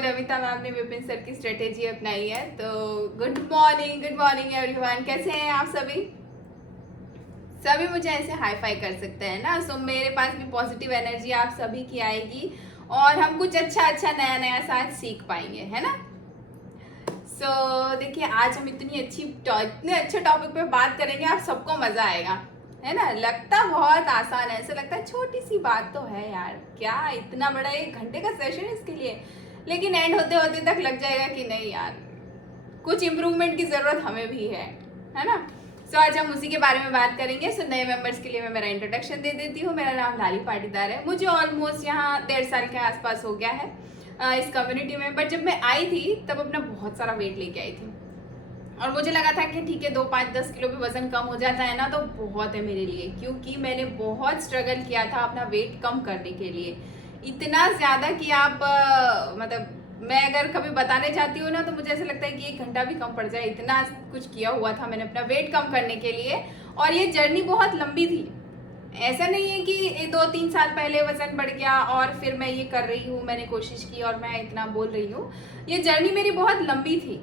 Ramita ma'am ने Vipin sir की strategy अपनाई है। तो गुड मॉर्निंग एवरीवन, कैसे हैं आप सभी? सभी मुझे ऐसे हाई फाई कर सकते हैं ना। सो मेरे पास भी पॉजिटिव एनर्जी आप सभी की आएगी और हम कुछ अच्छा नया साथ सीख पाएंगे, है ना। सो देखिए, आज हम इतने अच्छे टॉपिक पे बात करेंगे, आप सबको मजा आएगा, है ना। लगता बहुत आसान है, ऐसा लगता है छोटी सी बात तो है यार, क्या इतना बड़ा 1 घंटे का सेशन है इसके लिए, लेकिन एंड होते होते तक लग जाएगा कि नहीं यार, कुछ इम्प्रूवमेंट की जरूरत हमें भी है ना। सो आज हम उसी के बारे में बात करेंगे। सो नए मेंबर्स के लिए मैं मेरा इंट्रोडक्शन दे देती हूँ। मेरा नाम लाली पाटीदार है। मुझे ऑलमोस्ट यहाँ 1.5 साल के आसपास हो गया है इस कम्युनिटी में। बट जब मैं आई थी तब अपना बहुत सारा वेट लेके आई थी और मुझे लगा था कि ठीक है, 2, 5, 10 किलो भी वजन कम हो जाता है ना तो बहुत है मेरे लिए, क्योंकि मैंने बहुत स्ट्रगल किया था अपना वेट कम करने के लिए। इतना ज़्यादा कि आप मतलब मैं अगर कभी बताने चाहती हूँ ना तो मुझे ऐसा लगता है कि 1 घंटा भी कम पड़ जाए, इतना कुछ किया हुआ था मैंने अपना वेट कम करने के लिए। और ये जर्नी बहुत लंबी थी। ऐसा नहीं है कि 2-3 साल पहले वजन बढ़ गया और फिर मैं ये कर रही हूँ, मैंने कोशिश की और मैं इतना बोल रही हूँ। ये जर्नी मेरी बहुत लंबी थी।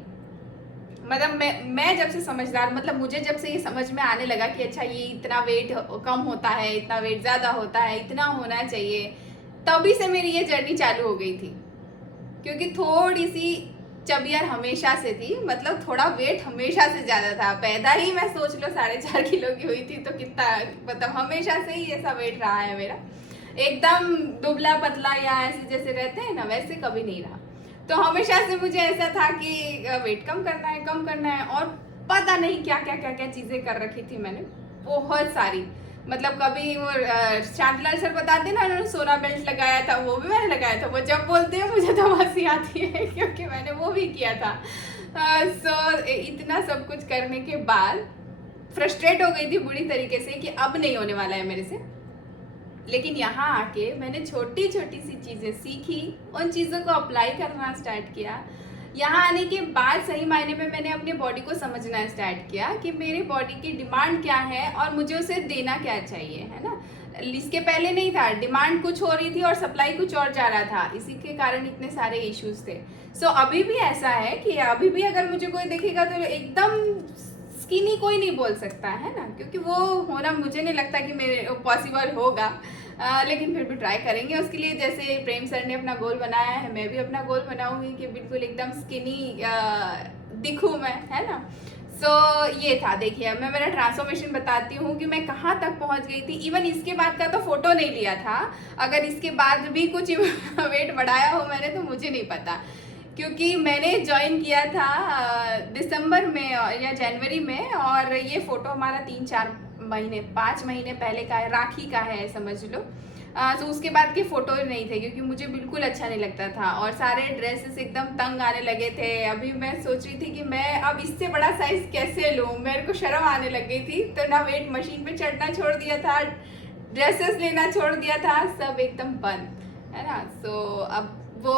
मतलब मैं जब से समझदार, मतलब मुझे जब से ये समझ में आने लगा कि अच्छा ये इतना वेट कम होता है, इतना वेट ज़्यादा होता है, इतना होना चाहिए, तभी से मेरी ये जर्नी चालू हो गई थी। क्योंकि थोड़ी सी चबियर हमेशा से थी, मतलब थोड़ा वेट हमेशा से ज़्यादा था। पैदा ही मैं सोच लो 4.5 किलो की हुई थी, तो कितना, मतलब हमेशा से ही ऐसा वेट रहा है मेरा। एकदम दुबला पतला या ऐसे जैसे रहते हैं ना, वैसे कभी नहीं रहा। तो हमेशा से मुझे ऐसा था कि वेट कम करना है और पता नहीं क्या चीज़ें कर रखी थी मैंने, बहुत सारी। मतलब कभी वो शांतलाल सर बताते ना, उन्होंने सोना बेल्ट लगाया था, वो भी मैंने लगाया था। वो जब बोलते हैं मुझे तो हंसी आती है क्योंकि मैंने वो भी किया था। सो इतना सब कुछ करने के बाद फ्रस्ट्रेट हो गई थी बुरी तरीके से कि अब नहीं होने वाला है मेरे से। लेकिन यहाँ आके मैंने छोटी छोटी सी चीज़ें सीखी, उन चीज़ों को अप्लाई करना स्टार्ट किया। यहाँ आने के बाद सही मायने में मैंने अपने बॉडी को समझना स्टार्ट किया कि मेरी बॉडी की डिमांड क्या है और मुझे उसे देना क्या चाहिए, है ना। इसके पहले नहीं था, डिमांड कुछ हो रही थी और सप्लाई कुछ और जा रहा था, इसी के कारण इतने सारे इश्यूज थे। सो अभी भी ऐसा है कि अभी भी अगर मुझे कोई देखेगा तो एकदम स्किनी कोई नहीं बोल सकता, है ना, क्योंकि वो होना मुझे नहीं लगता कि मेरे पॉसिबल होगा। लेकिन फिर भी ट्राई करेंगे उसके लिए। जैसे प्रेम सर ने अपना गोल बनाया है, मैं भी अपना गोल बनाऊंगी कि बिल्कुल एकदम स्किनी दिखूं मैं, है ना। सो ये था। देखिए, मैं मेरा ट्रांसफॉर्मेशन बताती हूँ कि मैं कहाँ तक पहुँच गई थी। इवन इसके बाद का तो फोटो नहीं लिया था, अगर इसके बाद भी कुछ वेट बढ़ाया हो मैंने तो मुझे नहीं पता, क्योंकि मैंने ज्वाइन किया था दिसंबर में या जनवरी में, और ये फोटो हमारा 3-4 महीने 5 महीने पहले का है, राखी का है समझ लो। तो उसके बाद के फोटो नहीं थे, क्योंकि मुझे बिल्कुल अच्छा नहीं लगता था और सारे ड्रेसेस एकदम तंग आने लगे थे। अभी मैं सोच रही थी कि मैं अब इससे बड़ा साइज कैसे लूँ, मेरे को शर्म आने लग गई थी। तो ना वेट मशीन पे चढ़ना छोड़ दिया था, ड्रेसेस लेना छोड़ दिया था, सब एकदम बंद, है ना। सो अब वो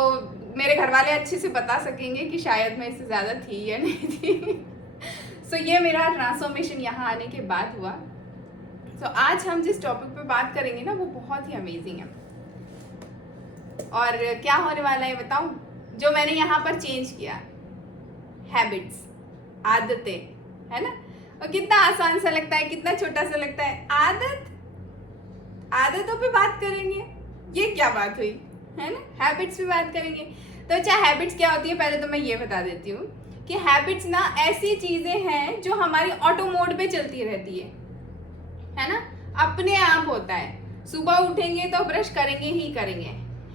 मेरे घर वाले अच्छे से बता सकेंगे कि शायद मैं इससे ज़्यादा थी या नहीं थी। सो ये मेरा ट्रांसफॉर्मेशन यहाँ आने के बाद हुआ। सो आज हम जिस टॉपिक पे बात करेंगे ना वो बहुत ही अमेजिंग है। और क्या होने वाला है बताऊं? जो मैंने यहाँ पर चेंज किया, हैबिट्स, आदतें, है ना। और कितना आसान सा लगता है, कितना छोटा सा लगता है। आदतों पे बात करेंगे, ये क्या बात हुई, है ना। हैबिट्स पे बात करेंगे। तो अच्छा, हैबिट्स क्या होती है पहले तो मैं ये बता देती हूँ कि हैबिट्स ना ऐसी चीजें हैं जो हमारी ऑटो मोड पे चलती रहती है ना। अपने आप होता है, सुबह उठेंगे तो ब्रश करेंगे ही करेंगे,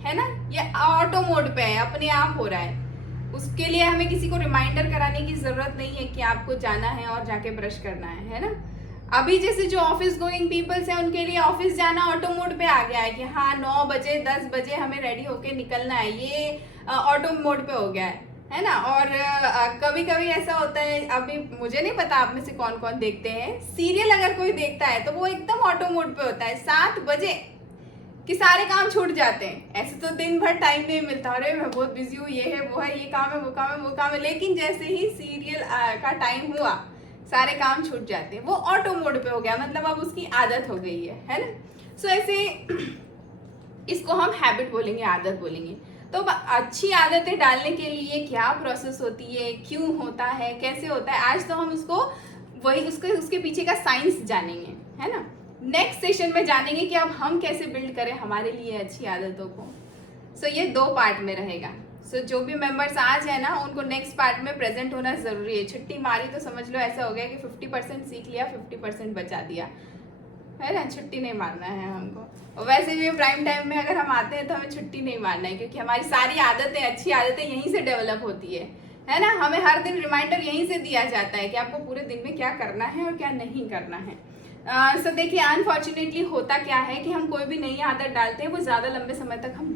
है ना। ये ऑटो मोड पे है, अपने आप हो रहा है। उसके लिए हमें किसी को रिमाइंडर कराने की जरूरत नहीं है कि आपको जाना है और जाके ब्रश करना है ना। अभी जैसे जो ऑफिस गोइंग पीपल्स हैं उनके लिए ऑफिस जाना ऑटो मोड पे आ गया है कि हाँ 9 बजे 10 बजे हमें रेडी होके निकलना है, ये ऑटो मोड पे हो गया है ना। और कभी कभी ऐसा होता है, अभी मुझे नहीं पता आप में से कौन कौन देखते हैं सीरियल, अगर कोई देखता है तो वो एकदम ऑटो मोड पे होता है 7 बजे कि सारे काम छूट जाते हैं। ऐसे तो दिन भर टाइम नहीं मिलता, अरे मैं बहुत बिजी हूँ, ये है वो है, ये काम है वो काम है वो काम है, लेकिन जैसे ही सीरियल का टाइम हुआ सारे काम छूट जाते हैं, वो ऑटो मोड पे हो गया, मतलब अब उसकी आदत हो गई है ना। सो ऐसे इसको हम हैबिट बोलेंगे, आदत बोलेंगे। तो अच्छी आदतें डालने के लिए क्या प्रोसेस होती है, क्यों होता है, कैसे होता है, आज तो हम उसको वही उसके पीछे का साइंस जानेंगे, है ना। नेक्स्ट सेशन में जानेंगे कि अब हम कैसे बिल्ड करें हमारे लिए अच्छी आदतों को। सो ये 2 पार्ट में रहेगा। सो जो भी मेंबर्स आज है ना, उनको नेक्स्ट पार्ट में प्रेजेंट होना ज़रूरी है। छुट्टी मारी तो समझ लो ऐसा हो गया कि 50% सीख लिया, 50% बचा दिया, है ना। छुट्टी नहीं मारना है हमको, और वैसे भी प्राइम टाइम में अगर हम आते हैं तो हमें छुट्टी नहीं मारना है, क्योंकि हमारी सारी आदतें, अच्छी आदतें यहीं से डेवलप होती है ना। हमें हर दिन रिमाइंडर यहीं से दिया जाता है कि आपको पूरे दिन में क्या करना है और क्या नहीं करना है। सो देखिए, अनफॉर्चुनेटली होता क्या है कि हम कोई भी नई आदत डालते हैं, वो ज़्यादा लंबे समय तक हम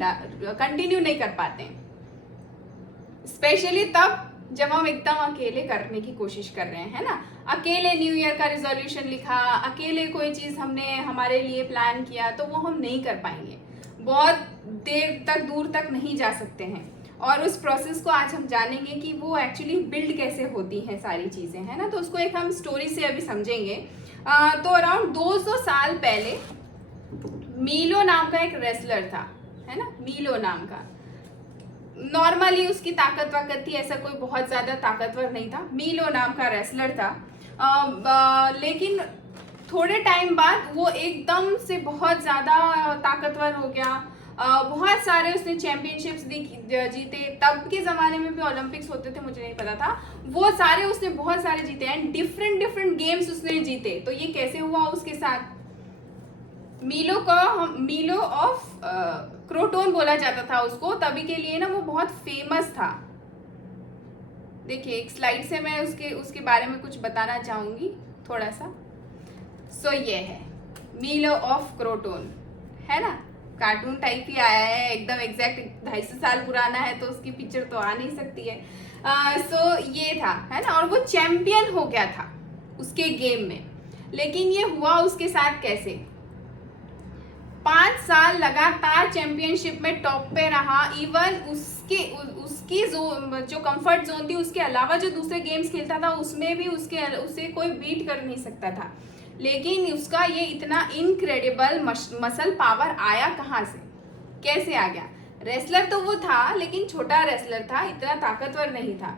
कंटिन्यू नहीं कर पाते हैं, स्पेशली तब जब हम एकदम अकेले करने की कोशिश कर रहे हैं, है ना। अकेले न्यू ईयर का रिजोल्यूशन लिखा, अकेले कोई चीज़ हमने हमारे लिए प्लान किया, तो वो हम नहीं कर पाएंगे, बहुत देर तक दूर तक नहीं जा सकते हैं। और उस प्रोसेस को आज हम जानेंगे कि वो एक्चुअली बिल्ड कैसे होती हैं सारी चीज़ें, है ना। तो उसको एक हम स्टोरी से अभी समझेंगे। तो अराउंड 200 साल पहले मीलो नाम का एक रेसलर था, है ना। मीलो नाम का, नॉर्मली उसकी ताकत वाकत थी, ऐसा कोई बहुत ज़्यादा ताकतवर नहीं था। मीलो नाम का रेसलर था, लेकिन थोड़े टाइम बाद वो एकदम से बहुत ज़्यादा ताकतवर हो गया। बहुत सारे उसने चैंपियनशिप्स जीते, तब के ज़माने में भी ओलंपिक्स होते थे, मुझे नहीं पता था, वो सारे उसने बहुत सारे जीते एंड डिफरेंट गेम्स उसने जीते। तो ये कैसे हुआ उसके साथ? मीलो ऑफ क्रोटोन बोला जाता था उसको, तभी के लिए ना वो बहुत फेमस था। देखिए, एक स्लाइड से मैं उसके बारे में कुछ बताना चाहूंगी थोड़ा सा। सो ये है मीलो ऑफ क्रोटोन, है ना। कार्टून टाइप ही आया है, एकदम एग्जैक्ट 250 साल पुराना है, तो उसकी पिक्चर तो आ नहीं सकती है। सो ये था, है ना। और वो चैंपियन हो गया था उसके गेम में। लेकिन ये हुआ उसके साथ कैसे? 5 साल लगातार चैंपियनशिप में टॉप पे रहा। इवन उसकी जो कंफर्ट जोन थी, उसके अलावा जो दूसरे गेम्स खेलता था, उसमें भी उसे कोई बीट कर नहीं सकता था। लेकिन उसका ये इतना इनक्रेडिबल मसल पावर आया कहाँ से, कैसे आ गया? रेसलर तो वो था, लेकिन छोटा रेसलर था, इतना ताकतवर नहीं था।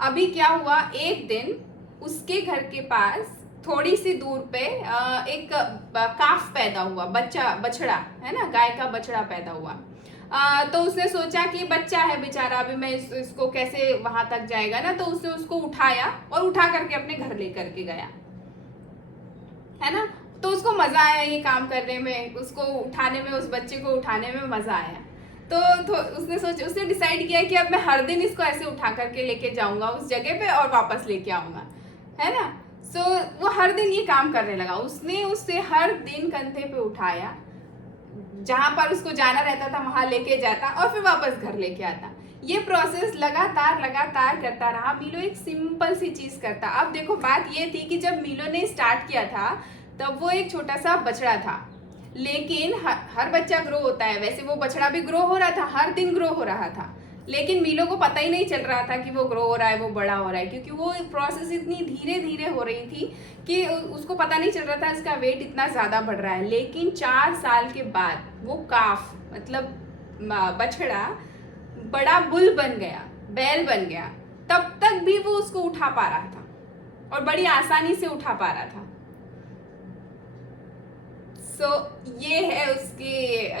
अभी क्या हुआ, एक दिन उसके घर के पास थोड़ी सी दूर पे एक काफ पैदा हुआ, बछड़ा, है ना, गाय का बछड़ा पैदा हुआ। तो उसने सोचा कि बच्चा है बेचारा, अभी मैं इसको कैसे वहां तक जाएगा ना, तो उसने उसको उठाया और उठा करके अपने घर लेकर के गया, है ना। तो उसको मजा आया ये काम करने में, उसको उठाने में, उस बच्चे को उठाने में मजा आया। तो उसने डिसाइड किया कि अब मैं हर दिन इसको ऐसे उठा करके लेके जाऊंगा उस जगह पे और वापस लेके आऊंगा, है ना। सो वो हर दिन ये काम करने लगा। उसने उससे हर दिन कंधे पे उठाया, जहां पर उसको जाना रहता था वहां लेके जाता और फिर वापस घर लेके आता। ये प्रोसेस लगातार करता रहा। मीलो एक सिंपल सी चीज करता। अब देखो, बात ये थी कि जब मीलो ने स्टार्ट किया था तब वो एक छोटा सा बछड़ा था, लेकिन हर बच्चा ग्रो होता है, वैसे वो बछड़ा भी ग्रो हो रहा था, हर दिन ग्रो हो रहा था। लेकिन मीलो को पता ही नहीं चल रहा था कि वो ग्रो हो रहा है, वो बड़ा हो रहा है, क्योंकि वो प्रोसेस इतनी धीरे धीरे हो रही थी कि उसको पता नहीं चल रहा था इसका वेट इतना ज़्यादा बढ़ रहा है। लेकिन 4 साल के बाद वो काफ, मतलब बछड़ा, बड़ा बुल बन गया, बैल बन गया। तब तक भी वो उसको उठा पा रहा था और बड़ी आसानी से उठा पा रहा था। सो ये है उसकी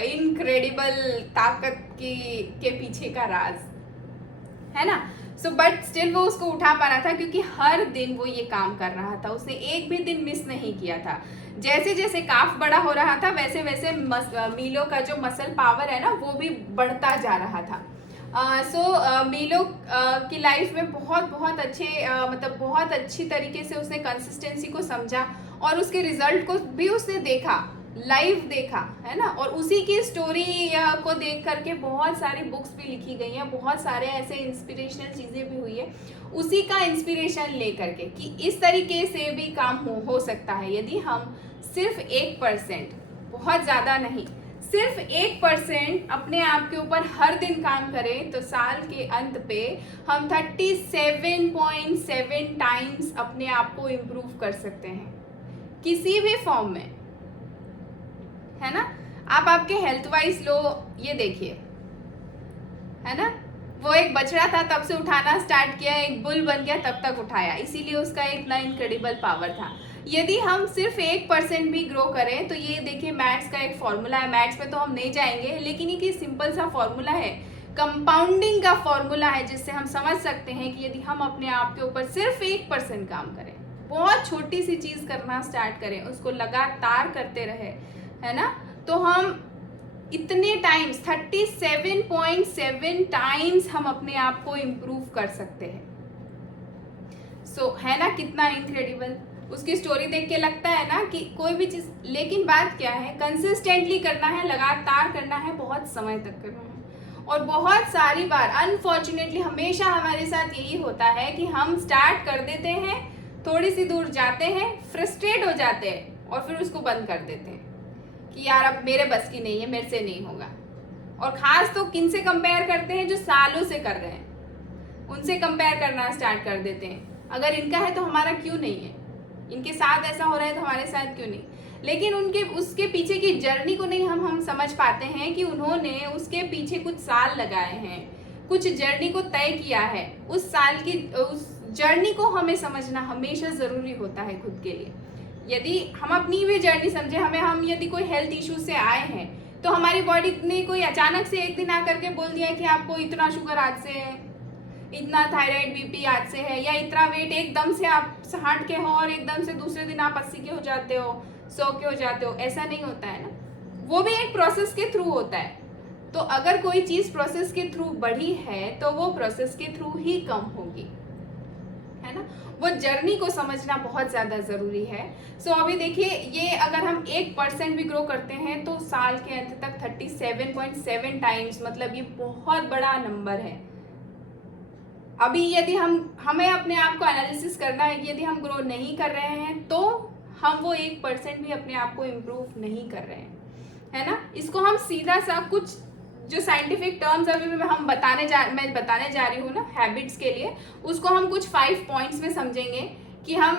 इनक्रेडिबल ताकत के पीछे का राज, है ना। सो बट स्टिल वो उसको उठा पा रहा था, क्योंकि हर दिन वो ये काम कर रहा था, उसने एक भी दिन मिस नहीं किया था। जैसे जैसे काफ बड़ा हो रहा था, वैसे वैसे मीलो का जो मसल पावर है ना, वो भी बढ़ता जा रहा था। मीलो की लाइफ में बहुत अच्छे मतलब बहुत अच्छी तरीके से उसने कंसिस्टेंसी को समझा और उसके रिजल्ट को भी उसने देखा, लाइव देखा, है ना। और उसी की स्टोरी को देख करके बहुत सारी बुक्स भी लिखी गई हैं, बहुत सारे ऐसे इंस्पिरेशनल चीज़ें भी हुई है उसी का इंस्पिरेशन ले करके, कि इस तरीके से भी काम हो सकता है यदि हम सिर्फ 1%, बहुत ज़्यादा नहीं, सिर्फ 1% अपने आप के ऊपर हर दिन काम करें, तो साल के अंत पे हम 37.7 टाइम्स अपने आप को इम्प्रूव कर सकते हैं, किसी भी फॉर्म में, है ना। आप आपके हेल्थ वाइज लो, ये देखिए, है ना। वो एक बछड़ा था तब से उठाना स्टार्ट किया, एक बुल बन गया तब तक उठाया, इसीलिए उसका इतना इनक्रेडिबल पावर था। यदि हम सिर्फ 1% भी ग्रो करें तो ये देखिए मैथ्स का एक फॉर्मूला है, मैथ्स पे तो हम नहीं जाएंगे, लेकिन ये सिंपल सा फॉर्मूला है, कंपाउंडिंग का फॉर्मूला है, जिससे हम समझ सकते हैं कि यदि हम अपने आप के ऊपर सिर्फ 1% काम करें, बहुत छोटी सी चीज करना स्टार्ट करें, उसको लगातार करते रहे, है ना, तो हम इतने टाइम्स 37.7 टाइम्स हम अपने आप को इम्प्रूव कर सकते हैं। है ना कितना इनक्रेडिबल। उसकी स्टोरी देख के लगता है ना कि कोई भी चीज, लेकिन बात क्या है, कंसिस्टेंटली करना है, लगातार करना है, बहुत समय तक करना है। और बहुत सारी बार अनफॉर्चुनेटली हमेशा हमारे साथ यही होता है कि हम स्टार्ट कर देते हैं, थोड़ी सी दूर जाते हैं, फ्रस्ट्रेट हो जाते हैं और फिर उसको बंद कर देते हैं कि यार अब मेरे बस की नहीं है, मेरे से नहीं होगा। और खास तो किन से कंपेयर करते हैं, जो सालों से कर रहे हैं, उनसे कंपेयर करना स्टार्ट कर देते हैं। अगर इनका है तो हमारा क्यों नहीं है, इनके साथ ऐसा हो रहा है तो हमारे साथ क्यों नहीं। लेकिन उनके उसके पीछे की जर्नी को नहीं हम समझ पाते हैं कि उन्होंने उसके पीछे कुछ साल लगाए हैं, कुछ जर्नी को तय किया है। उस साल की उस जर्नी को हमें समझना हमेशा ज़रूरी होता है खुद के लिए। यदि हम अपनी भी जर्नी समझे, हम यदि कोई हेल्थ इशू से आए हैं तो हमारी बॉडी ने कोई अचानक से एक दिन आकर के बोल दिया कि आपको इतना शुगर आज से है, इतना थायराइड बीपी आज से है, या इतना वेट एकदम से आप 60 के हो और एकदम से दूसरे दिन आप 80 के हो जाते हो, 100 के हो जाते हो, ऐसा नहीं होता है ना। वो भी एक प्रोसेस के थ्रू होता है। तो अगर कोई चीज़ प्रोसेस के थ्रू बढ़ी है तो वो प्रोसेस के थ्रू ही कम होगी, है ना। वो जर्नी को समझना बहुत ज़्यादा ज़रूरी है। अभी देखिए, ये अगर हम 1% भी ग्रो करते हैं तो साल के अंत तक 37.7 टाइम्स, मतलब ये बहुत बड़ा नंबर है। अभी यदि हमें अपने आप को एनालिसिस करना है कि यदि हम ग्रो नहीं कर रहे हैं तो हम वो 1% भी अपने आप को इम्प्रूव नहीं कर रहे हैं, है ना। इसको हम सीधा सा कुछ जो साइंटिफिक टर्म्स अभी मैं बताने जा रही हूँ ना हैबिट्स के लिए, उसको हम कुछ 5 पॉइंट्स में समझेंगे कि हम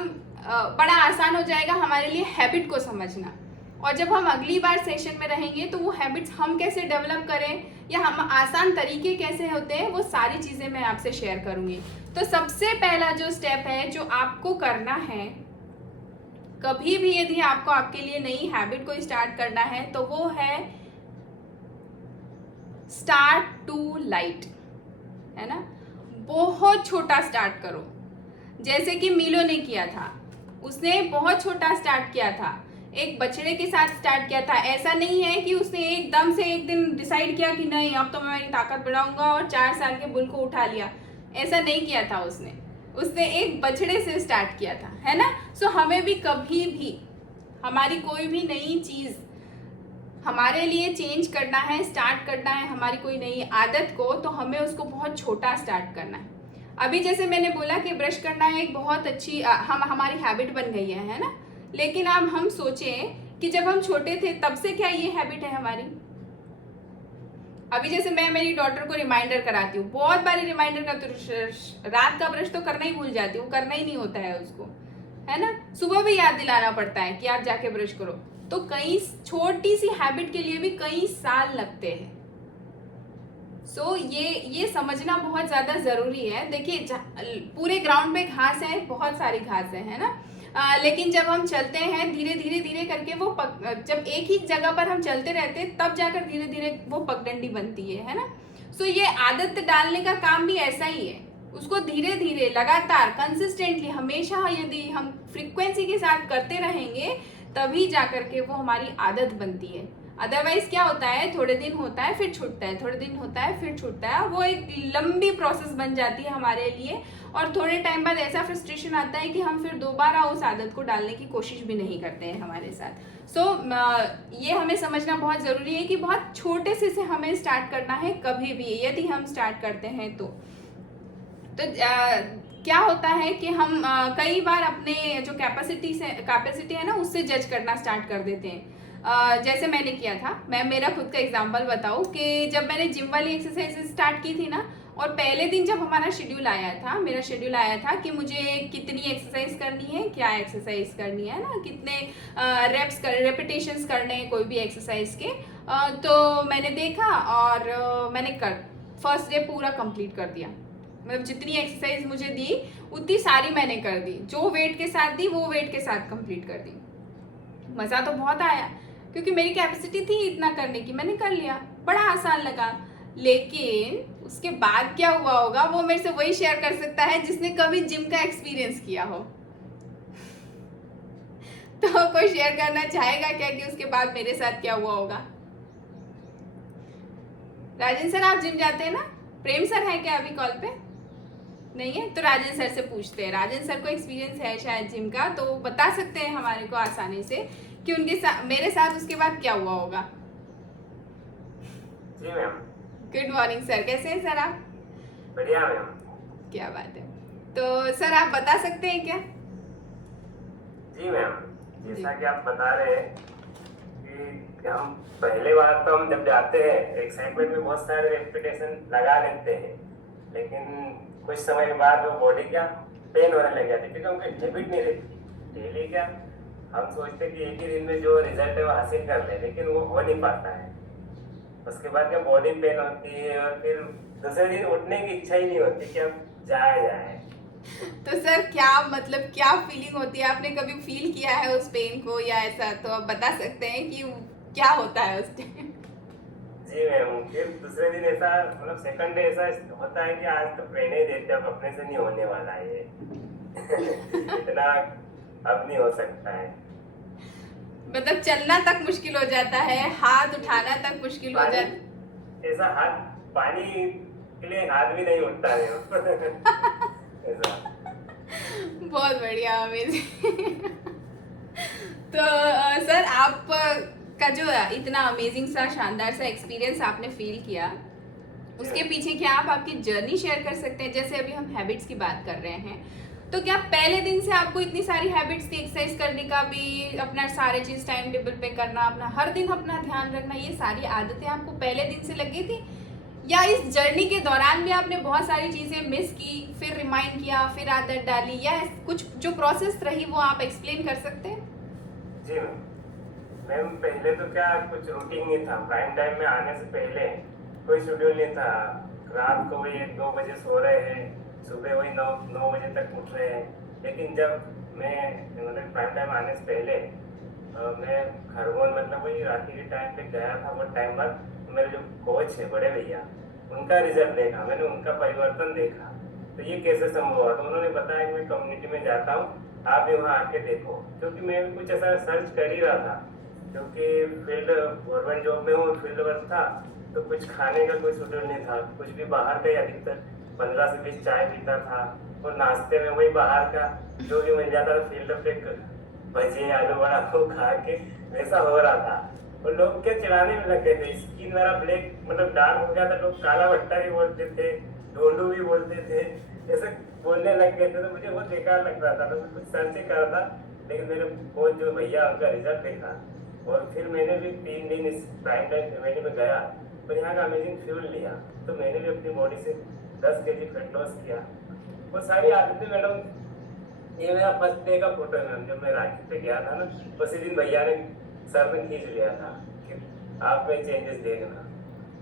बड़ा आसान हो जाएगा हमारे लिए हैबिट को समझना। और जब हम अगली बार सेशन में रहेंगे तो वो हैबिट्स हम कैसे डेवलप करें या हम आसान तरीके कैसे होते हैं, वो सारी चीज़ें मैं आपसे शेयर करूँगी। तो सबसे पहला जो स्टेप है जो आपको करना है, कभी भी यदि आपको आपके लिए नई हैबिट को स्टार्ट करना है तो वो है स्टार्ट टू लाइट, है ना। बहुत छोटा स्टार्ट करो, जैसे कि मीलो ने किया था, उसने बहुत छोटा स्टार्ट किया था, एक बछड़े के साथ स्टार्ट किया था। ऐसा नहीं है कि उसने एकदम से एक दिन डिसाइड किया कि नहीं अब तो मैं मेरी ताकत बढ़ाऊंगा और 4 साल के बुल को उठा लिया, ऐसा नहीं किया था उसने एक बछड़े से स्टार्ट किया था, है ना। हमें भी कभी भी हमारी कोई भी नई चीज़ हमारे लिए चेंज करना है, स्टार्ट करना है हमारी कोई नई आदत को, तो हमें उसको बहुत छोटा स्टार्ट करना है। अभी जैसे मैंने बोला कि ब्रश करना एक बहुत अच्छी हमारी हैबिट बन गई है ना। लेकिन अब हम सोचें कि जब हम छोटे थे तब से क्या ये हैबिट है हमारी। अभी जैसे मैं मेरी डॉटर को रिमाइंडर कराती हूँ, बहुत बारी रिमाइंडर करती हूँ, रात का ब्रश तो करना ही भूल जाती हूँ, करना ही नहीं होता है उसको, है ना। सुबह भी याद दिलाना पड़ता है कि आप जाके ब्रश करो। तो कई छोटी सी हैबिट के लिए भी कई साल लगते हैं। ये समझना बहुत ज़्यादा ज़रूरी है। देखिए पूरे ग्राउंड पे घास है, बहुत सारी घास है ना। लेकिन जब हम चलते हैं धीरे धीरे करके वो जब एक ही जगह पर हम चलते रहते हैं तब जाकर धीरे धीरे वो पगडंडी बनती है ना। ये आदत डालने का काम भी ऐसा ही है, उसको धीरे धीरे लगातार कंसिस्टेंटली हमेशा यदि हम फ्रीक्वेंसी के साथ करते रहेंगे तभी जाकर के वो हमारी आदत बनती है। अदरवाइज क्या होता है, थोड़े दिन होता है फिर छूटता है, थोड़े दिन होता है फिर छूटता है, वो एक लंबी प्रोसेस बन जाती है हमारे लिए। और थोड़े टाइम बाद ऐसा फ्रस्ट्रेशन आता है कि हम फिर दोबारा उस आदत को डालने की कोशिश भी नहीं करते हैं हमारे साथ। ये हमें समझना बहुत ज़रूरी है कि बहुत छोटे से हमें स्टार्ट करना है कभी भी, यदि हम स्टार्ट करते हैं तो क्या होता है कि हम कई बार अपने जो कैपेसिटी है ना उससे जज करना स्टार्ट कर देते हैं। जैसे मैंने किया था, मैं मेरा खुद का एग्जांपल बताऊं कि जब मैंने जिम वाली एक्सरसाइज स्टार्ट की थी ना, और पहले दिन जब हमारा मेरा शेड्यूल आया था कि मुझे कितनी एक्सरसाइज करनी है, क्या एक्सरसाइज करनी है ना, कितने रेपिटेशंस करने हैं कोई भी एक्सरसाइज के, तो मैंने देखा और मैंने फर्स्ट डे पूरा कंप्लीट कर दिया। मतलब जितनी एक्सरसाइज मुझे दी उतनी सारी मैंने कर दी, जो वेट के साथ दी वो वेट के साथ कंप्लीट कर दी। मज़ा तो बहुत आया क्योंकि मेरी कैपेसिटी थी इतना करने की, मैंने कर लिया, बड़ा आसान लगा। लेकिन उसके बाद क्या हुआ होगा वो मेरे से वही शेयर कर सकता है जिसने कभी जिम का एक्सपीरियंस किया हो। तो कोई शेयर करना चाहेगा क्या कि उसके बाद मेरे साथ क्या हुआ होगा? राजन सर आप जिम जाते हैं ना? प्रेम सर है क्या अभी कॉल पे? नहीं है तो राजन सर से पूछते हैं। राजन सर को एक्सपीरियंस है शायद जिम का, तो बता सकते हैं हमारे को आसानी से कि उनके साथ मेरे साथ उसके बाद क्या हुआ होगा। जी मैम। गुड मॉर्निंग सर, कैसे हैं सर आप? बढ़िया मैम। क्या बात है। तो सर आप बता सकते हैं क्या? जी मैम, जैसा कि आप बता रहे हैं कि हम पहले बार तो हम जब जाते हैं एक्साइटमेंट में बहुत सारे रेपिटेशन लगा लेते हैं, लेकिन कुछ समय के बाद वो बॉडी क्या पेन होने लग जाती है क्योंकि उनकी हैबिट नहीं रहती। डेली क्या हम सोचते हैं कि एक ही दिन में जो रिजल्ट है वो हासिल कर ले, लेकिन वो हो नहीं पाता है। उसके बाद क्या बॉडी पेन होती है और फिर दूसरे दिन उठने की इच्छा ही नहीं होती कि अब जाए। तो सर क्या मतलब क्या फीलिंग होती है? आपने कभी फील किया है उस पेन को या ऐसा? तो आप बता सकते हैं कि क्या होता है उस टाइम? जी मैम, फिर दूसरे दिन ऐसा मतलब सेकंड डे ऐसा होता है कि आज तो पेन ही देते, अब अपने से नहीं होने वाला है ये। इतना अब नहीं हो सकता है। मतलब चलना तक मुश्किल हो जाता है, हाथ उठाना तक मुश्किल हो जाता। ऐसा हाथ पानी के लिए हाथ भी नहीं उठता है। ऐसा। बहुत बढ़िया, अमेजिंग। तो सर आप का जो इतना अमेजिंग सा शानदार सा एक्सपीरियंस आपने फील किया, उसके पीछे क्या आप आपकी जर्नी शेयर कर सकते हैं? जैसे अभी हम हैबिट्स की बात कर रहे हैं, तो क्या पहले दिन से आपको इतनी सारी हैबिट्स थी, एक्सरसाइज करने का भी, अपना सारे चीज टाइम टेबल पे करना, अपना हर दिन अपना ध्यान रखना, ये सारी आदतें आपको पहले दिन से लगी थी, या इस जर्नी के दौरान भी आपने बहुत सारी चीजें मिस की, फिर रिमाइंड किया, फिर आदत डाली, या कुछ जो प्रोसेस रही वो आप एक्सप्लेन कर सकते हैं? जी मैम, पहले तो क्या कुछ रूटीन नहीं था। प्राइम टाइम में आने से पहले कोई शेड्यूल नहीं था। रात को वही 1-2 बजे सो रहे हैं, सुबह वही 9 बजे तक उठ रहे हैं। लेकिन जब मैं मतलब प्राइम टाइम आने से पहले मैं खरगोन मतलब वही रात्रि के टाइम पे गया था, वो टाइम पर मेरे जो कोच है बड़े भैया, उनका रिजल्ट देखा मैंने, उनका परिवर्तन देखा। तो ये कैसे संभव हुआ? तो उन्होंने बताया कि मैं कम्युनिटी में जाता हूँ, आप भी वहाँ आके देखो। क्योंकि मैं भी कुछ ऐसा सर्च कर ही रहा था, क्योंकि फील्ड गवर्नमेंट जॉब में हूँ, फील्ड वर्क था, तो कुछ खाने का कोई शेड्यूल नहीं था। कुछ भी बाहर का ही अधिकतर 15 से 20 चाय पीता था, और नाश्ते में वही बाहर का जो भी मिल जाता था फील्ड पे, भजिए आलू बड़ा को खा के वैसा हो रहा था। और लोग क्या चिढ़ाने में लग गए थे, स्किन मेरा ब्लैक मतलब डार्क हो जाता, लोग काला भट्टा भी बोलते थे, ढोंडू भी बोलते थे, ऐसे बोलने लग गए थे। तो मुझे बहुत बेकार लग रहा था, तो मैं कुछ सर्च ही कर रहा था। लेकिन मेरे कोच जो भैया उनका रिजल्ट देखा, और फिर मैंने भी 3 दिन इस प्राइम टाइम फैमिली में गया और यहाँ का अमेजिंग फ्यूल लिया। तो मैंने भी अपनी बॉडी से 10 kg फैट लॉस किया। वो सारी आदतें मैडम, ये मेरा फर्स्ट डे का फोटो है मैम, जब मैं रांची पे गया था ना, उसी दिन भैया ने सर में खींच लिया था कि आप में चेंजेस देखना।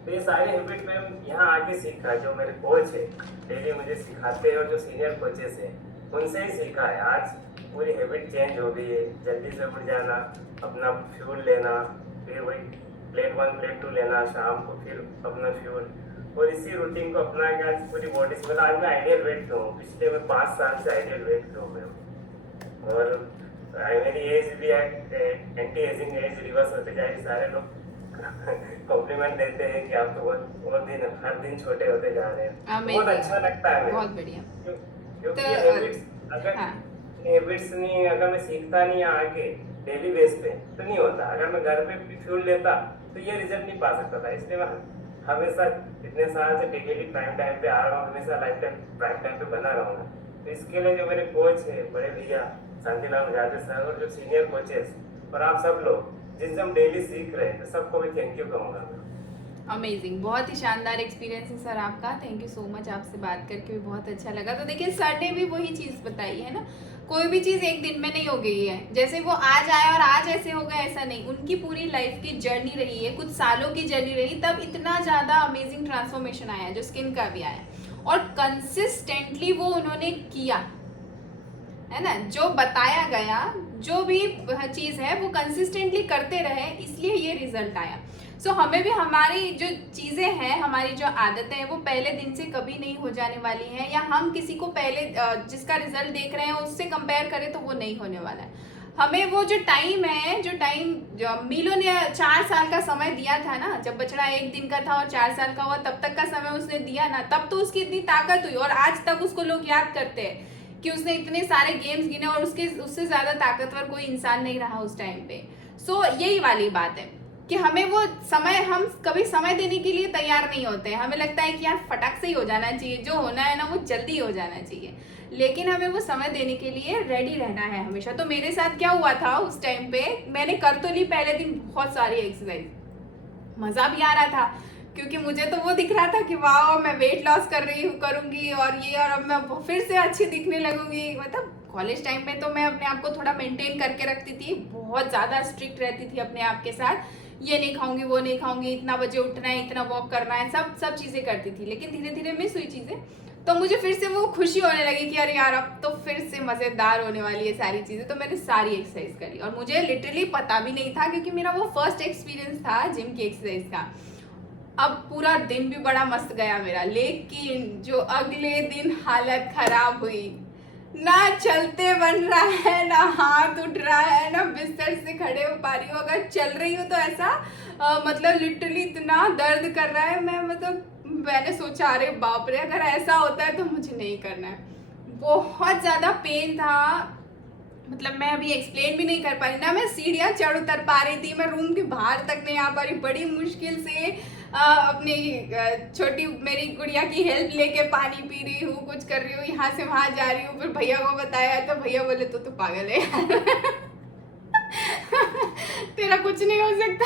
तो ये सारे हैबिट मैम यहाँ आके सीखा, जो मेरे कोच है डेली मुझे सिखाते हैं, और जो सीनियर कोचेस हैं उनसे ही सीखा है। आज पूरी हैबिट चेंज हो गई है। जल्दी से उठ जाना, अपना फ्यूल लेना, फिर वही प्लेट 1 प्लेट 2 लेना, शाम को फिर अपना फ्यूल, और इसी रूटीन को अपना के आज पूरी बॉडी से, मतलब आज मैं आइडियल वेट पे हूँ। पिछले मैं 5 साल से आइडियल वेट पे हूँ मैम। और मेरी एज भी एंटी एजिंग एज रिवर्स होते जाएगी। सारे लोग कॉम्प्लीमेंट देते हैं कि आप तो बहुत दिन हर दिन छोटे होते जा रहे हैं। बहुत अच्छा लगता है। बहुत बढ़िया। क्योंकि हैबिट्स अगर हैबिट्स नहीं, अगर मैं सीखता नहीं आके डेली बेस पे तो नहीं होता। अगर मैं घर पे भी फ्यूल लेता तो ये रिजल्ट नहीं पा सकता था। इसलिए मैं हमेशा इतने साल से डेली प्राइम टाइम पे आ रहा हूँ, हमेशा लाइफ टाइम प्राइम टाइम पे बना रहूँगा। तो इसके लिए जो मेरे कोच है बड़े भैया शांतिलाल मुजाहिर सर, और जो सीनियर कोचेस और आप सब लोग जिनसे हम डेली सीख रहे हैं, तो सबको मैं थैंक यू कहूँगा। अमेजिंग, बहुत ही शानदार एक्सपीरियंस है सर आपका। थैंक यू सो मच, आपसे बात करके भी बहुत अच्छा लगा। तो देखिए सर ने भी वही चीज़ बताई है ना, कोई भी चीज़ एक दिन में नहीं हो गई है। जैसे वो आज आए और आज ऐसे हो गया, ऐसा नहीं। उनकी पूरी लाइफ की जर्नी रही है, कुछ सालों की जर्नी रही, तब इतना ज़्यादा अमेजिंग ट्रांसफॉर्मेशन आया जो स्किन का भी आया, और कंसिस्टेंटली वो उन्होंने किया, है ना। जो बताया गया, जो भी चीज़ है वो कंसिस्टेंटली करते रहे, इसलिए ये रिजल्ट आया। सो हमें भी हमारी जो चीज़ें हैं, हमारी जो आदतें हैं, वो पहले दिन से कभी नहीं हो जाने वाली हैं, या हम किसी को पहले जिसका रिजल्ट देख रहे हैं उससे कंपेयर करें तो वो नहीं होने वाला है। हमें वो जो टाइम है, जो मीलो ने 4 साल का समय दिया था ना, जब बछड़ा 1 दिन का था और 4 साल का हुआ, तब तक का समय उसने दिया ना, तब तो उसकी इतनी ताकत हुई, और आज तक उसको लोग याद करते हैं कि उसने इतने सारे गेम्स गिने, और उससे ज़्यादा ताकतवर कोई इंसान नहीं रहा उस टाइम पे। सो यही वाली बात है कि हमें वो समय, हम कभी समय देने के लिए तैयार नहीं होते हैं। हमें लगता है कि यार फटाक से ही हो जाना चाहिए, जो होना है ना वो जल्दी हो जाना चाहिए, लेकिन हमें वो समय देने के लिए रेडी रहना है हमेशा। तो मेरे साथ क्या हुआ था उस टाइम पे, मैंने कर तो ली पहले दिन बहुत सारी एक्सरसाइज, मज़ा भी आ रहा था, क्योंकि मुझे तो वो दिख रहा था कि वाह मैं वेट लॉस कर रही हूँ, करूँगी, और ये, और अब मैं फिर से अच्छी दिखने लगूंगी। मतलब कॉलेज टाइम पे तो मैं अपने आप को थोड़ा मेंटेन करके रखती थी, बहुत ज़्यादा स्ट्रिक्ट रहती थी अपने आप के साथ, ये नहीं खाऊंगी, वो नहीं खाऊंगी, इतना बजे उठना है, इतना वॉक करना है, सब चीज़ें करती थी। लेकिन धीरे धीरे मिस हुई चीज़ें, तो मुझे फिर से वो खुशी होने लगी कि अरे यार अब तो फिर से मज़ेदार होने वाली है सारी चीज़ें। तो मैंने सारी एक्सरसाइज कर ली, और मुझे लिटरली पता भी नहीं था, क्योंकि मेरा वो फर्स्ट एक्सपीरियंस था जिम की एक्सरसाइज का। अब पूरा दिन भी बड़ा मस्त गया मेरा, लेकिन जो अगले दिन हालत खराब हुई, ना चलते बन रहा है, ना हाथ उठ रहा है, ना बिस्तर से खड़े हो पा रही हूँ। अगर चल रही हूँ तो ऐसा मतलब लिटरली इतना दर्द कर रहा है, मैंने सोचा अरे बाप रे, अगर ऐसा होता है तो मुझे नहीं करना है। बहुत ज़्यादा पेन था, मतलब मैं अभी एक्सप्लेन भी नहीं कर पा रही ना, मैं सीढ़ियाँ चढ़ उतर पा रही थी, मैं रूम के बाहर तक नहीं आ पा रही, बड़ी मुश्किल से अपनी छोटी मेरी गुड़िया की हेल्प लेके पानी पी रही हूँ, कुछ कर रही हूँ, यहाँ से वहाँ जा रही हूँ। फिर भैया को बताया तो भैया बोले तो पागल है यार तेरा कुछ नहीं हो सकता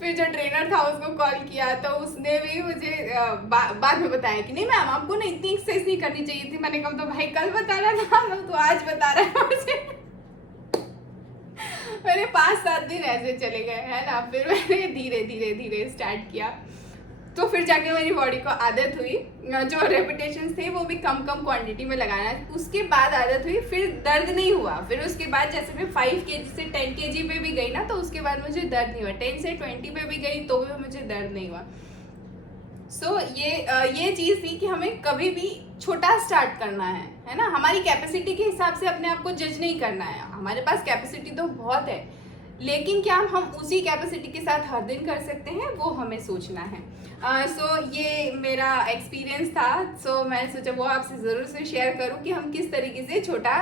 फिर जो ट्रेनर था उसको कॉल किया, तो उसने भी मुझे बाद में बताया कि नहीं मैम आपको ना इतनी एक्सरसाइज नहीं करनी चाहिए थी। मैंने कहा तो भाई कल बता रहा था, तो आज बता रहा है मुझे मेरे 5-7 दिन ऐसे चले गए हैं ना, फिर मैंने धीरे धीरे धीरे स्टार्ट किया, तो फिर जाके मेरी बॉडी को आदत हुई, जो रेपिटेशंस थे वो भी कम क्वांटिटी में लगाना, उसके बाद आदत हुई, फिर दर्द नहीं हुआ। फिर उसके बाद जैसे मैं 5 kg से 10 kg पे भी गई ना, तो उसके बाद मुझे दर्द नहीं हुआ, 10 से 20 पे भी गई तो भी मुझे दर्द नहीं हुआ। सो ये चीज़ थी कि हमें कभी भी छोटा स्टार्ट करना है ना, हमारी कैपेसिटी के हिसाब से अपने आप को जज नहीं करना है। हमारे पास कैपेसिटी तो बहुत है, लेकिन क्या हम उसी कैपेसिटी के साथ हर दिन कर सकते हैं, वो हमें सोचना है। सो ये मेरा एक्सपीरियंस था, सो मैंने सोचा वो आपसे ज़रूर से शेयर करूं कि हम किस तरीके से छोटा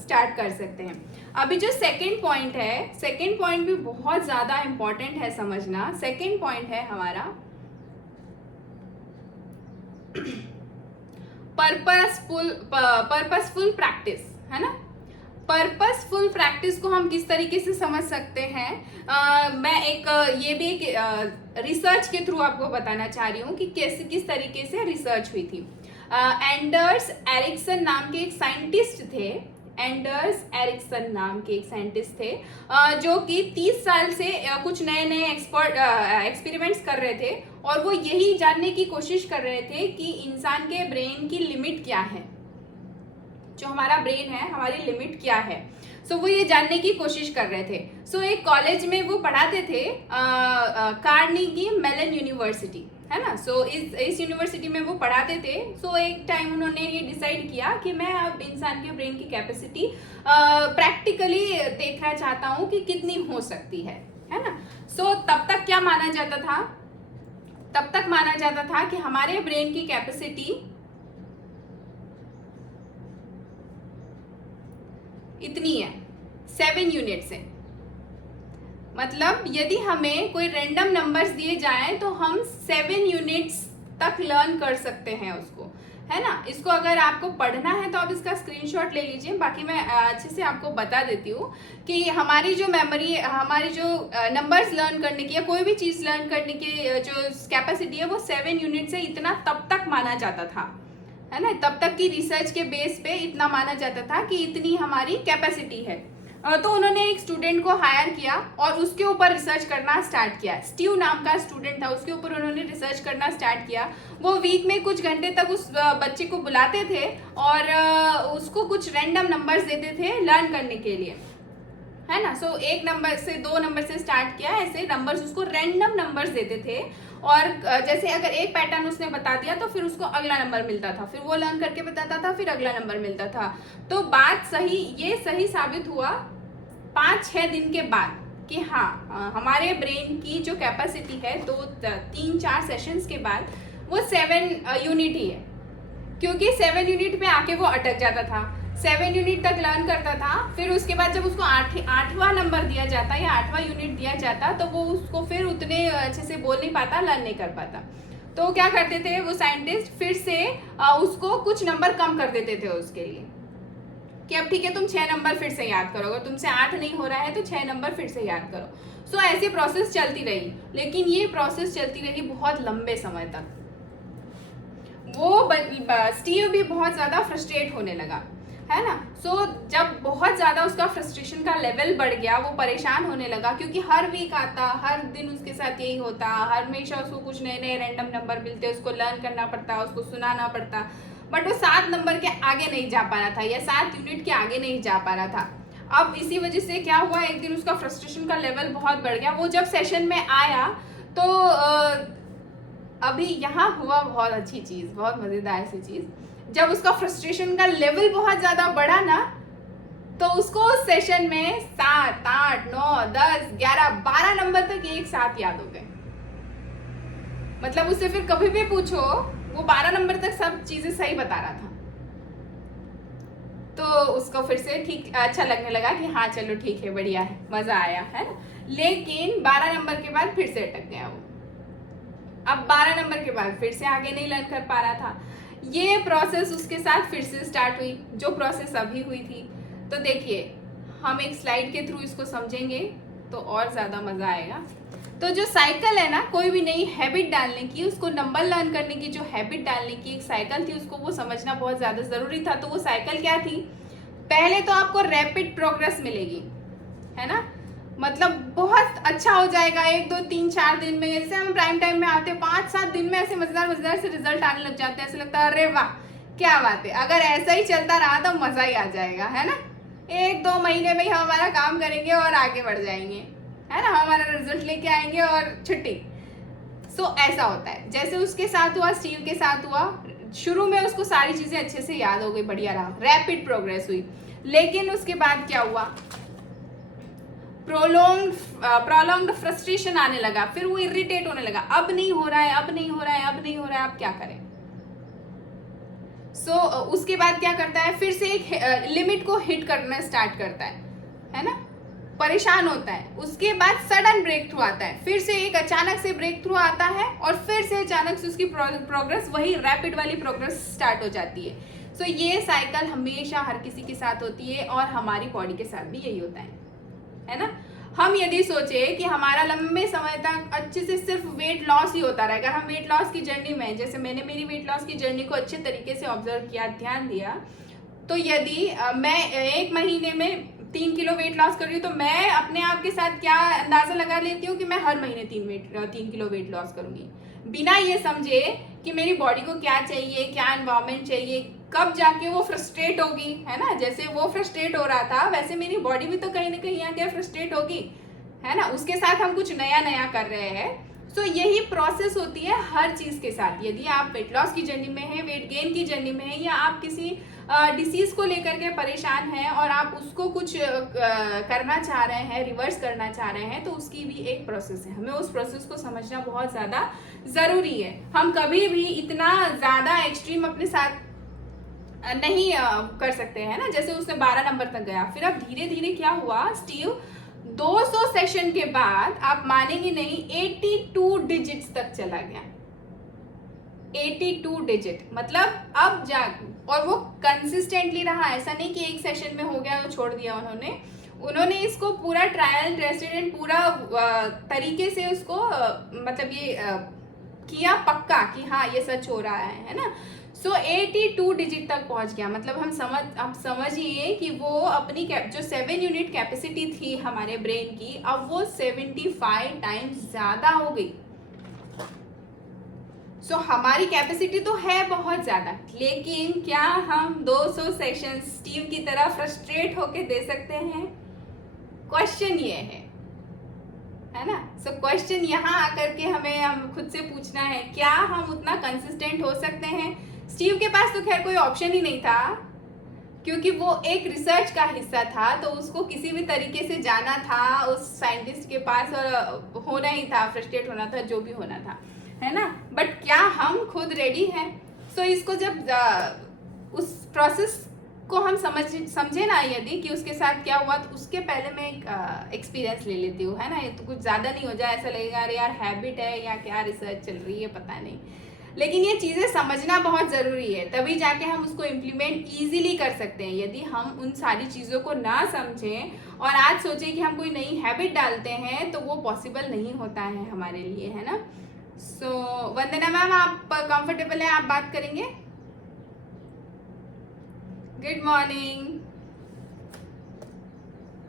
स्टार्ट कर सकते हैं। अभी जो सेकंड पॉइंट है, सेकंड पॉइंट भी बहुत ज़्यादा इम्पॉर्टेंट है समझना। सेकंड पॉइंट है हमारा पर्पसफुल प्रैक्टिस, है ना। पर्पसफुल प्रैक्टिस को हम किस तरीके से समझ सकते हैं, मैं ये भी एक रिसर्च के थ्रू आपको बताना चाह रही हूँ कि किस तरीके से रिसर्च हुई थी। एंडर्स एरिक्सन नाम के एक साइंटिस्ट थे, एंडर्स एरिक्सन नाम के एक साइंटिस्ट थे, जो कि 30 साल से कुछ नए एक्सपेरिमेंट्स कर रहे थे, और वो यही जानने की कोशिश कर रहे थे कि इंसान के ब्रेन की लिमिट क्या है, जो हमारा ब्रेन है हमारी लिमिट क्या है। सो वो ये जानने की कोशिश कर रहे थे। सो एक कॉलेज में वो पढ़ाते थे, कार्नेगी मेलन यूनिवर्सिटी, है ना। सो इस यूनिवर्सिटी में वो पढ़ाते थे। सो एक टाइम उन्होंने ये डिसाइड किया कि मैं अब इंसान के ब्रेन की कैपेसिटी प्रैक्टिकली देखना चाहता हूँ कि कितनी हो सकती है ना। सो तब तक क्या माना जाता था, तब तक माना जाता था कि हमारे ब्रेन की कैपेसिटी इतनी है, 7 यूनिट्स है। मतलब यदि हमें कोई रैंडम नंबर्स दिए जाएं तो हम 7 यूनिट्स तक लर्न कर सकते हैं उसको, है ना। इसको अगर आपको पढ़ना है तो आप इसका स्क्रीनशॉट ले लीजिए, बाकी मैं अच्छे से आपको बता देती हूँ कि हमारी जो मेमोरी, हमारी जो नंबर्स लर्न करने की या कोई भी चीज़ लर्न करने की जो कैपेसिटी है वो 7 यूनिट से इतना तब तक माना जाता था, है ना। तब तक की रिसर्च के बेस पे इतना माना जाता था कि इतनी हमारी कैपेसिटी है। तो उन्होंने एक स्टूडेंट को हायर किया और उसके ऊपर रिसर्च करना स्टार्ट किया। स्टीव नाम का स्टूडेंट था, उसके ऊपर उन्होंने रिसर्च करना स्टार्ट किया। वो वीक में कुछ घंटे तक उस बच्चे को बुलाते थे और उसको कुछ रैंडम नंबर्स देते थे लर्न करने के लिए, है ना। सो 1 नंबर से 2 नंबर से स्टार्ट किया, ऐसे नंबर्स उसको रैंडम नंबर्स देते थे और जैसे अगर एक पैटर्न उसने बता दिया तो फिर उसको अगला नंबर मिलता था, फिर वो लर्न करके बताता था, फिर अगला नंबर मिलता था। तो बात सही, ये सही साबित हुआ 5-6 दिन के बाद कि हाँ, हमारे ब्रेन की जो कैपेसिटी है 2-3-4 सेशंस के बाद वो 7 यूनिट ही है, क्योंकि 7 यूनिट पे आके वो अटक जाता था, 7 यूनिट तक लर्न करता था। फिर उसके बाद जब उसको 8वां नंबर दिया जाता या 8वां यूनिट दिया जाता तो वो उसको फिर उतने अच्छे से बोल नहीं पाता, लर्न नहीं कर पाता। तो क्या करते थे वो साइंटिस्ट, फिर से उसको कुछ नंबर कम कर देते थे उसके लिए कि अब ठीक है तुम 6 नंबर फिर से याद करो, अगर तुमसे 8 नहीं हो रहा है तो 6 नंबर फिर से याद करो। सो ऐसी प्रोसेस चलती रही, लेकिन ये प्रोसेस चलती रही बहुत लंबे समय तक। वो स्टीव भी बहुत ज़्यादा फ्रस्ट्रेट होने लगा, है ना। सो जब बहुत ज़्यादा उसका फ्रस्ट्रेशन का लेवल बढ़ गया, वो परेशान होने लगा, क्योंकि हर वीक आता, हर दिन उसके साथ यही होता, हमेशा उसको कुछ नए नए रैंडम नंबर मिलते, उसको लर्न करना पड़ता, उसको सुनाना पड़ता, बट वो 7 नंबर के आगे नहीं जा पा रहा था या 7 यूनिट के आगे नहीं जा पा रहा था। अब इसी वजह से क्या हुआ, एक दिन उसका फ्रस्ट्रेशन का लेवल बहुत बढ़ गया। वो जब सेशन में आया तो अभी यहाँ हुआ बहुत अच्छी चीज़, बहुत मज़ेदार सी चीज़। जब उसका फ्रस्ट्रेशन का लेवल बहुत ज़्यादा बढ़ा ना, तो उसको सेशन में 7, 8, 9, 10, 11, 12 नंबर तक एक साथ याद हो गए। मतलब उससे फिर कभी भी पूछो, वो 12 नंबर तक सब चीज़ें सही बता रहा था। तो उसको फिर से ठीक अच्छा लगने लगा कि हाँ चलो ठीक है, बढ़िया है, मज़ा आया, है ना। लेकिन 12 नंबर के बाद फिर से अटक गया वो। अब 12 नंबर के बाद फिर से आगे नहीं लर्न कर पा रहा था। ये प्रोसेस उसके साथ फिर से स्टार्ट हुई, जो प्रोसेस अभी हुई थी। तो देखिए, हम एक स्लाइड के थ्रू इसको समझेंगे तो और ज़्यादा मज़ा आएगा। तो जो साइकिल है ना, कोई भी नई हैबिट डालने की, उसको नंबर लर्न करने की जो हैबिट डालने की एक साइकिल थी, उसको वो समझना बहुत ज़्यादा ज़रूरी था। तो वो साइकिल क्या थी? पहले तो आपको रैपिड प्रोग्रेस मिलेगी, है ना। मतलब बहुत अच्छा हो जाएगा 1, 2, 3, 4 दिन में। जैसे हम प्राइम टाइम में आते हैं 5-7 दिन में ऐसे मजेदार से रिजल्ट आने लग जाते हैं, ऐसे लगता है अरे वाह क्या बात है। अगर ऐसा ही चलता रहा तो मजा ही आ जाएगा, है ना। 1-2 महीने में ही हम हमारा काम करेंगे और आगे बढ़ जाएंगे, है ना, हमारा रिजल्ट लेके आएंगे और छुट्टी। सो ऐसा होता है, जैसे उसके साथ हुआ, स्टीव के साथ हुआ। शुरू में उसको सारी चीजें अच्छे से याद हो गई, बढ़िया रहा, रैपिड प्रोग्रेस हुई। लेकिन उसके बाद क्या हुआ, प्रोलॉन्ग्ड फ्रस्ट्रेशन आने लगा। फिर वो इरिटेट होने लगा, अब नहीं हो रहा है, अब नहीं हो रहा है, अब नहीं हो रहा है, अब क्या करें। सो उसके बाद क्या करता है, फिर से एक लिमिट को हिट करना स्टार्ट करता है ना, परेशान होता है। उसके बाद सडन ब्रेक थ्रू आता है, फिर से एक अचानक से ब्रेक थ्रू आता है और फिर से अचानक से उसकी प्रोग्रेस, वही रैपिड वाली प्रोग्रेस स्टार्ट हो जाती है। सो ये साइकिल हमेशा हर किसी के साथ होती है और हमारी बॉडी के साथ भी यही होता है ना। हम यदि सोचे कि हमारा लंबे समय तक अच्छे से सिर्फ वेट लॉस ही होता रहेगा, हम वेट लॉस की जर्नी में, जैसे मैंने मेरी वेट लॉस की जर्नी को अच्छे तरीके से ऑब्जर्व किया, ध्यान दिया, तो यदि मैं 1 महीने में 3 किलो वेट लॉस कर रही हूँ, तो मैं अपने आप के साथ क्या अंदाजा लगा लेती हूँ कि मैं हर महीने 3 किलो वेट लॉस करूंगी, बिना ये समझे कि मेरी बॉडी को क्या चाहिए, क्या एनवायरमेंट चाहिए, कब जाके वो फ्रस्ट्रेट होगी, है ना। जैसे वो फ्रस्ट्रेट हो रहा था, वैसे मेरी बॉडी भी तो कहीं ना कहीं आके फ्रस्ट्रेट होगी, है ना। उसके साथ हम कुछ नया नया कर रहे हैं। सो यही प्रोसेस होती है हर चीज़ के साथ। यदि आप वेट लॉस की जर्नी में हैं, वेट गेन की जर्नी में हैं, या आप किसी डिसीज़ को लेकर के परेशान हैं और आप उसको कुछ करना चाह रहे हैं, रिवर्स करना चाह रहे हैं, तो उसकी भी एक प्रोसेस है। हमें उस प्रोसेस को समझना बहुत ज़्यादा ज़रूरी है। हम कभी भी इतना ज़्यादा एक्सट्रीम अपने साथ नहीं कर सकते हैं ना। जैसे उसने 12 नंबर तक गया, फिर अब धीरे धीरे क्या हुआ, स्टीव 200 सेशन के बाद, आप मानेंगे नहीं, 82 डिजिट्स तक चला गया। 82 डिजिट, मतलब अब जा, और वो कंसिस्टेंटली रहा, ऐसा नहीं कि एक सेशन में हो गया और छोड़ दिया उन्होंने इसको पूरा ट्रायल टेस्टेड एंड पूरा तरीके से उसको मतलब ये किया पक्का कि हाँ ये सच हो रहा है ना। सो 82 डिजिट तक पहुंच गया, मतलब आप समझिए कि वो अपनी जो 7 यूनिट कैपेसिटी थी हमारे ब्रेन की, अब वो 75 टाइम्स ज़्यादा हो गई। सो हमारी कैपेसिटी तो है बहुत ज़्यादा, लेकिन क्या हम 200 सेशन स्टीव की तरह फ्रस्ट्रेट होके दे सकते हैं? क्वेश्चन ये है ना। सो क्वेश्चन यहाँ आकर के हम खुद से पूछना है, क्या हम उतना कंसिस्टेंट हो सकते हैं? स्टीव के पास तो खैर कोई ऑप्शन ही नहीं था, क्योंकि वो एक रिसर्च का हिस्सा था, तो उसको किसी भी तरीके से जाना था उस साइंटिस्ट के पास, और होना ही था, फ्रस्ट्रेट होना था, जो भी होना था, है ना। बट क्या हम खुद रेडी हैं? सो इसको जब उस प्रोसेस को हम समझे ना, यदि कि उसके साथ क्या हुआ, तो उसके पहले मैं एक एक्सपीरियंस ले लेती हूँ, है ना। ये तो कुछ ज़्यादा नहीं हो जाए, ऐसा लगेगा अरे यार हैबिट है या क्या रिसर्च चल रही है पता नहीं, लेकिन ये चीज़ें समझना बहुत ज़रूरी है, तभी जाके हम उसको इम्प्लीमेंट ईजिली कर सकते हैं। यदि हम उन सारी चीज़ों को ना समझें और आज सोचें कि हम कोई नई हैबिट डालते हैं, तो वो पॉसिबल नहीं होता है हमारे लिए, है ना। सो वंदना मैम, आप कंफर्टेबल हैं, आप बात करेंगे? Good morning.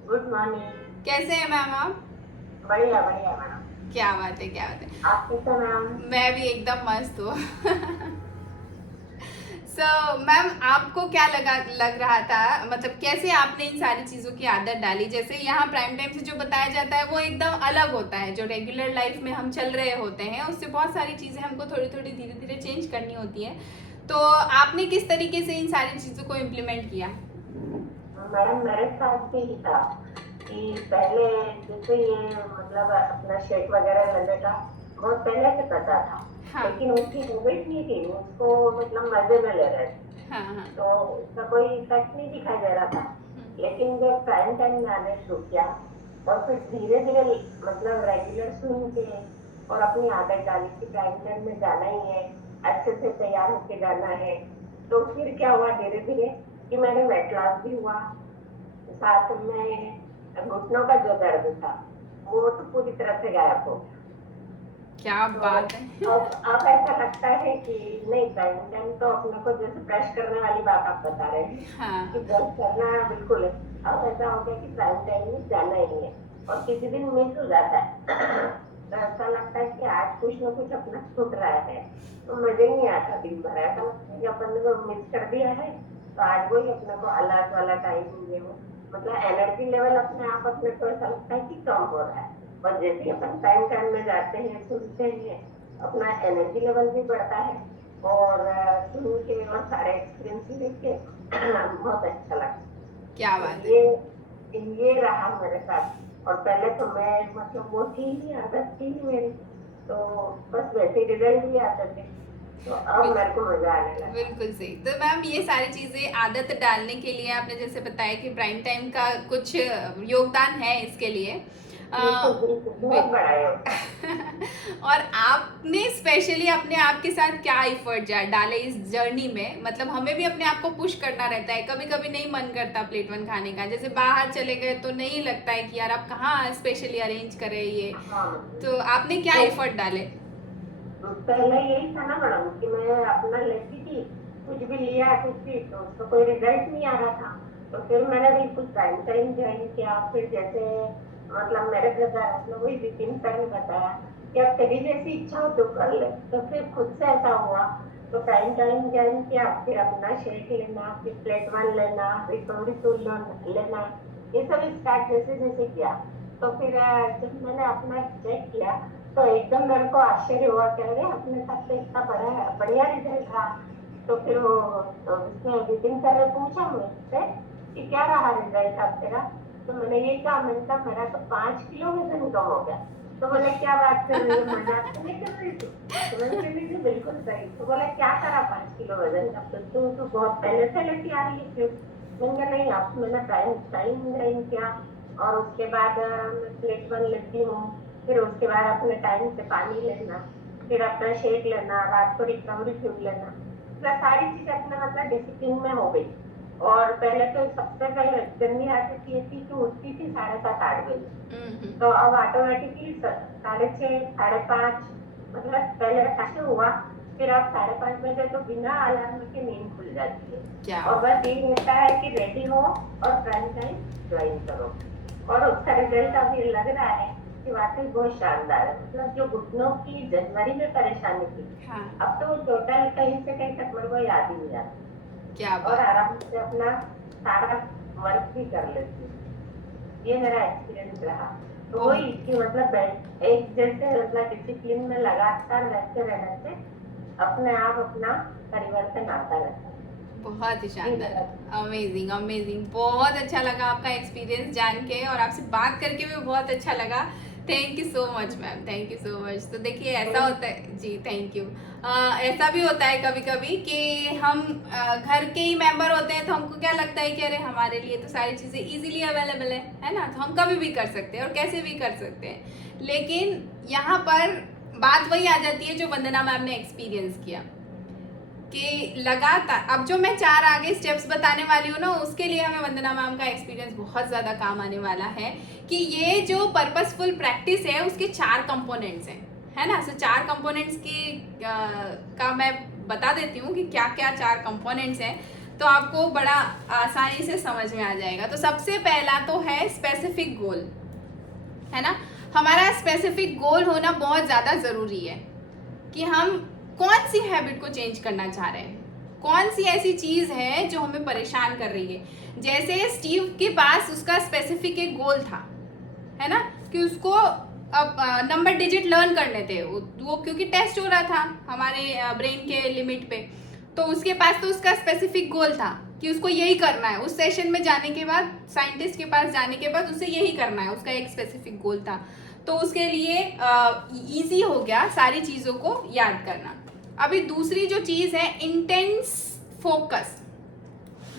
Good morning. कैसे हैं मैम आप? बढ़िया बढ़िया मैडम। क्या बात है, क्या बात है। आप कैसे मैम? मैं भी एकदम मस्त हूँ। सो मैम, आपको क्या लग रहा था, मतलब कैसे आपने इन सारी चीज़ों की आदत डाली? जैसे यहाँ प्राइम टाइम से जो बताया जाता है वो एकदम अलग होता है, जो रेगुलर लाइफ में हम चल रहे होते हैं उससे बहुत सारी चीज़ें हमको थोड़ी थोड़ी धीरे धीरे चेंज करनी होती है। तो आपने किस तरीके से इन सारी चीज़ों को इम्प्लीमेंट किया? मैडम मेरे साथ भी ही था कि पहले जैसे ये मतलब अपना शेक वगैरह लेने का बहुत पहले से पता था। हाँ। लेकिन उसकी हैबिट नहीं थी, उसको मतलब मजे में ले रहे थे। हाँ हाँ। तो उसका कोई इफेक्ट नहीं दिखाई दे रहा था। लेकिन जब प्राइम टाइम में आने शुरू किया और फिर धीरे धीरे मतलब रेगुलर सुन के और अपनी आदत डाली कि प्राइम टाइम में जाना ही है, अच्छे से तैयार होके जाना है, तो फिर क्या हुआ धीरे धीरे कि मैंने वेट लॉस भी हुआ, साथ में घुटनों का जो दर्द था वो तो पूरी तरह से गायब हो गया। क्या तो बात है। अब ऐसा लगता है कि नहीं, प्राइम टाइम तो अपने को जैसे ब्रश करने वाली बात आप बता रहे हैं हाँ। कि ब्रश करना बिल्कुल है। अब ऐसा हो गया कि प्राइम टाइम में जाना ही है और किसी दिन मिस हो जाता है तो ऐसा लगता है कि आज कुछ ना कुछ अपना छूट रहा है, तो मजे नहीं आता दिन भर। ऐसा लगता है कि अपन ने मिस कर दिया है, तो आज वही अपने को अलग वाला टाइम ये हो, मतलब एनर्जी लेवल अपने आप अपने को ऐसा लगता है कि कम हो रहा है। और जैसे अपन टाइम टाइम में जाते हैं सुनते हैं, अपना एनर्जी लेवल भी बढ़ता है और सुन के और सारे एक्सपीरियंस लेके बहुत अच्छा लगता है। क्या बात है। ये रहा मेरे साथ। और पहले तो मैं मतलब वो थी ही, आदत थी ही मेरी, तो बस वैसे रिजल्ट भी आते थे, तो अब मेरे को मजा आने लगा। बिल्कुल सही। तो मैम, ये सारी चीज़ें आदत डालने के लिए आपने जैसे बताया कि प्राइम टाइम का कुछ योगदान है इसके लिए, बहुत बड़ा है। और आपने स्पेशली अपने आप के साथ क्या एफर्ट डाले इस जर्नी में? मतलब हमें भी अपने आप को पुश करना रहता है, कभी कभी नहीं मन करता प्लेट वन खाने का, जैसे बाहर चले गए तो नहीं लगता है कि यार आप कहाँ स्पेशली अरेंज करें ये। हाँ। तो आपने क्या एफर्ट डाले? पहले यही था ना मैडम कि मैं अपना लेती थी, कुछ भी लिया कुछ भी, तो उसका कोई रिजल्ट नहीं आ रहा था। तो फिर मैंने बिल्कुल टाइम टाइम ज्वाइन किया। फिर जैसे मतलब मेरे ब्रदर मतलब वही विपिन सर ने बताया कि अब तेरी जैसी इच्छा हो तो कर ले, तो फिर खुद से ऐसा हुआ। तो टाइम टाइम ज्वाइन किया, फिर अपना शेक लेना, फिर प्लेट वन लेना, फिर कौड़ी लेना, ये सब स्टार्ट जैसे जैसे किया। तो फिर जब मैंने अपना चेक किया तो एकदम मेरे को आश्चर्य हुआ, कह रहे अपने साथ तो इतना बड़ा बढ़िया रिजल्ट था। तो फिर वो उसने विपिन सर ने पूछा मुझसे कि क्या रहा रिजल्ट अब तेरा? तो मैंने ये कहा, मैंने कहा मेरा तो 5 किलो वजन कम हो गया। तो बोले क्या बात कर रही है, मजाक तो नहीं कर रही थी? तो मैंने कहा बिल्कुल सही। तो बोला क्या करा 5 किलो वजन का? तो बहुत पहले से लेती आ रही है। फिर मैंने नहीं, अब मैंने टाइम ज्वाइन किया और उसके बाद मैं प्लेट वन लेती हूँ, फिर उसके बाद अपने टाइम से पानी लेना, फिर अपना शेक लेना, रात को रिकवरी फ्यूड लेना, मतलब सारी चीज अपना मतलब डिसिप्लिन में हो गई। और पहले तो सबसे पहले गंदी आदत ये थी कि उठती थी 7:30-8 बजे, तो अब ऑटोमेटिकली 6:30 5:30 मतलब पहले ऐसे हुआ। फिर अब 5:30 बजे तो बिना अलार्म के नींद खुल जाती है। क्या और बस ये होता है कि रेडी हो और प्राइम टाइम ज्वाइन करो। और उसका रिजल्ट अभी लग रहा है कि वाकई बहुत शानदार है। मतलब जो घुटनों की जनवरी में परेशानी थी, हाँ, अब तो टोटल कहीं से कहीं तक मेरे को याद ही नहीं आता, क्या और बात। आराम से अपना सारा वर्क भी कर लेती हूँ। ये मेरा एक्सपीरियंस रहा। तो वही कि मतलब एक जैसे मतलब डिसिप्लिन में लगातार रहते रहने से अपने आप अपना परिवर्तन आता रहता है। बहुत ही शानदार, मेरा अमेजिंग अमेजिंग। बहुत अच्छा लगा आपका एक्सपीरियंस जान के, और आपसे बात करके भी बहुत अच्छा लगा। Thank you so much ma'am, thank you so much. तो देखिए ऐसा होता है जी, थैंक यू। ऐसा भी होता है कभी कभी कि हम घर के ही मेंबर होते हैं, तो हमको क्या लगता है कि अरे हमारे लिए तो सारी चीज़ें इजीली अवेलेबल है ना, तो हम कभी भी कर सकते हैं और कैसे भी कर सकते हैं। लेकिन यहाँ पर बात वही आ जाती है जो वंदना मैम ने एक्सपीरियंस किया कि लगातार, अब जो मैं 4 आगे स्टेप्स बताने वाली हूँ ना, उसके लिए हमें वंदना मैम का एक्सपीरियंस बहुत ज़्यादा काम आने वाला है। कि ये जो पर्पसफुल प्रैक्टिस है उसके 4 कंपोनेंट्स हैं, है ना। सो 4 कंपोनेंट्स की का मैं बता देती हूँ कि क्या क्या 4 कंपोनेंट्स हैं, तो आपको बड़ा आसानी से समझ में आ जाएगा। तो सबसे पहला तो है स्पेसिफिक गोल, है ना। हमारा स्पेसिफिक गोल होना बहुत ज़्यादा ज़रूरी है कि हम कौन सी हैबिट को चेंज करना चाह रहे हैं, कौन सी ऐसी चीज़ है जो हमें परेशान कर रही है। जैसे स्टीव के पास उसका स्पेसिफिक एक गोल था, है ना, कि उसको अब नंबर डिजिट लर्न करने थे वो क्योंकि टेस्ट हो रहा था हमारे ब्रेन के लिमिट पे। तो उसके पास तो उसका स्पेसिफिक गोल था कि उसको यही करना है। उस सेशन में जाने के बाद, साइंटिस्ट के पास जाने के बाद उसे यही करना है, उसका एक स्पेसिफिक गोल था। तो उसके लिए इजी हो गया सारी चीज़ों को याद करना। अभी दूसरी जो चीज़ है, इंटेंस फोकस।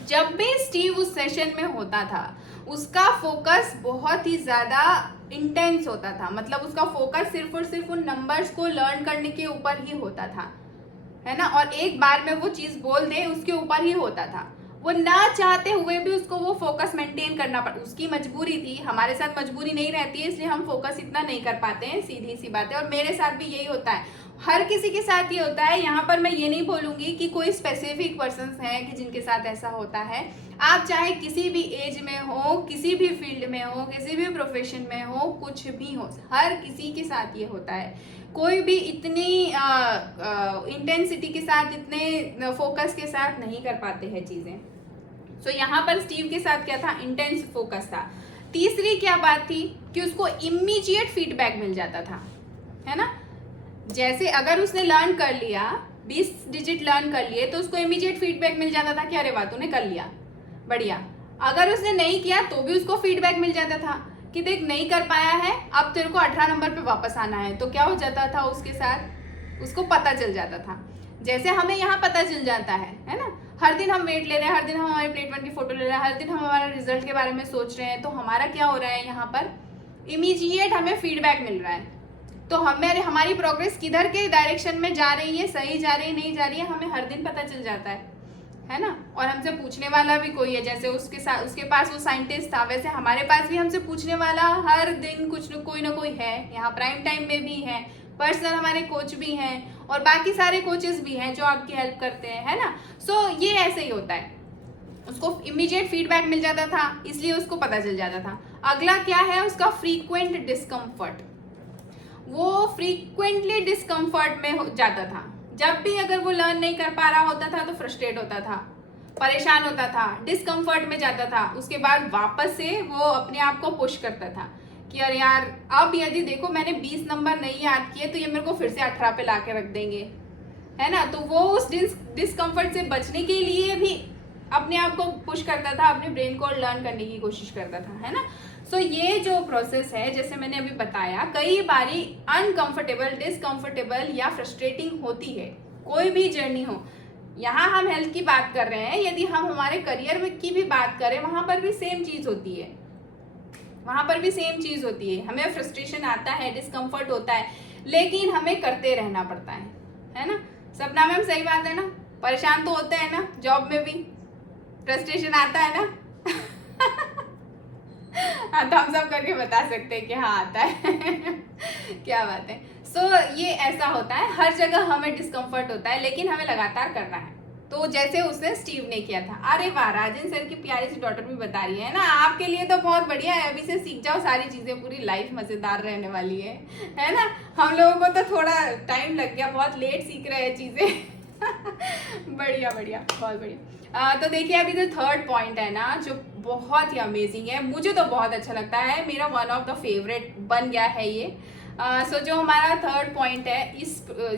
जब भी स्टीव उस सेशन में होता था, उसका फोकस बहुत ही ज़्यादा इंटेंस होता था। मतलब उसका फोकस सिर्फ और सिर्फ उन नंबर्स को लर्न करने के ऊपर ही होता था, है ना। और एक बार में वो चीज़ बोल दे उसके ऊपर ही होता था। वो ना चाहते हुए भी उसको वो फोकस मेंटेन करना पड़ा, उसकी मजबूरी थी। हमारे साथ मजबूरी नहीं रहती है, इसलिए हम फोकस इतना नहीं कर पाते हैं, सीधी सी बात है। और मेरे साथ भी यही होता है, हर किसी के साथ ये होता है। यहाँ पर मैं ये नहीं बोलूँगी कि कोई स्पेसिफिक पर्सन्स हैं कि जिनके साथ ऐसा होता है। आप चाहे किसी भी एज में हो, किसी भी फील्ड में हो, किसी भी प्रोफेशन में हो, कुछ भी हो, हर किसी के साथ ये होता है। कोई भी इतनी इंटेंसिटी के साथ, इतने फोकस के साथ नहीं कर पाते हैं चीज़ें। सो यहाँ पर स्टीव के साथ क्या था, इंटेंस फोकस था। तीसरी क्या बात थी कि उसको इमीडिएट फीडबैक मिल जाता था, है ना। जैसे अगर उसने लर्न कर लिया, 20 डिजिट लर्न कर लिए, तो उसको इमीडिएट फीडबैक मिल जाता था कि अरे वाह तूने कर लिया, बढ़िया। अगर उसने नहीं किया तो भी उसको फीडबैक मिल जाता था कि देख नहीं कर पाया है, अब तेरे को 18 नंबर पे वापस आना है। तो क्या हो जाता था उसके साथ, उसको पता चल जाता था। जैसे हमें यहाँ पता चल जाता है ना। हर दिन हम वेट ले रहे हैं, हर दिन हम हमारे प्लेट वन की फोटो ले रहे हैं, हर दिन हम हमारे रिजल्ट के बारे में सोच रहे हैं, तो हमारा क्या हो रहा है, यहाँ पर इमीडिएट हमें फीडबैक मिल रहा है। तो हमारी प्रोग्रेस किधर के डायरेक्शन में जा रही है, सही जा रही है, नहीं जा रही है, हमें हर दिन पता चल जाता है ना। और हमसे पूछने वाला भी कोई है, जैसे उसके पास वो साइंटिस्ट था, वैसे हमारे पास भी हमसे पूछने वाला हर दिन कोई ना कोई है। यहाँ प्राइम टाइम में भी है, पर्सनल हमारे कोच भी हैं, और बाकी सारे कोचेस भी हैं जो आपकी हेल्प करते हैं, है ना। सो ये ऐसे ही होता है, उसको इमीडिएट फीडबैक मिल जाता था, इसलिए उसको पता चल जाता था। अगला क्या है, उसका फ्रीक्वेंट डिस्कम्फर्ट। वो फ्रीक्वेंटली डिस्कम्फर्ट में हो जाता था। जब भी अगर वो लर्न नहीं कर पा रहा होता था तो फ्रस्ट्रेट होता था, परेशान होता था, डिस्कम्फर्ट में जाता था। उसके बाद वापस से वो अपने आप को पुश करता था कि अरे यार, अब यदि देखो मैंने 20 नंबर नहीं याद किए तो ये मेरे को फिर से 18 पे ला के रख देंगे, है ना। तो वो उस डिस्कम्फर्ट से बचने के लिए भी अपने आप को पुश करता था, अपने ब्रेन को लर्न करने की कोशिश करता था, है ना। सो ये जो प्रोसेस है, जैसे मैंने अभी बताया, कई बारी अनकंफर्टेबल, डिसकंफर्टेबल या फ्रस्ट्रेटिंग होती है, कोई भी जर्नी हो। यहाँ हम हेल्थ की बात कर रहे हैं, यदि हम हमारे करियर में की भी बात करें, वहाँ पर भी सेम चीज़ होती है, वहाँ पर भी सेम चीज़ होती है। हमें फ्रस्ट्रेशन आता है, डिस्कम्फर्ट होता है, लेकिन हमें करते रहना पड़ता है ना सपना मैम? सही बात है ना? परेशान तो होते हैं ना, जॉब में भी फ्रस्ट्रेशन आता है ना? हाँ, तो हम सब करके बता सकते हैं कि हाँ आता है। क्या बात है। सो ये ऐसा होता है, हर जगह हमें डिस्कम्फर्ट होता है, लेकिन हमें लगातार करना है। तो जैसे उसने स्टीव ने किया था। अरे वाह, राजन सर की प्यारी सी डॉटर भी बता रही है ना, आपके लिए तो बहुत बढ़िया है, अभी से सीख जाओ सारी चीजें, पूरी लाइफ मजेदार रहने वाली है ना? हम लोगों को तो थोड़ा टाइम लग गया, बहुत लेट सीख रहे हैं चीजें। बढ़िया बढ़िया, बहुत बढ़िया। तो देखिए अभी जो थर्ड पॉइंट है ना, जो बहुत ही अमेजिंग है, मुझे तो बहुत अच्छा लगता है, मेरा वन ऑफ द फेवरेट बन गया है ये। सो जो हमारा थर्ड पॉइंट है,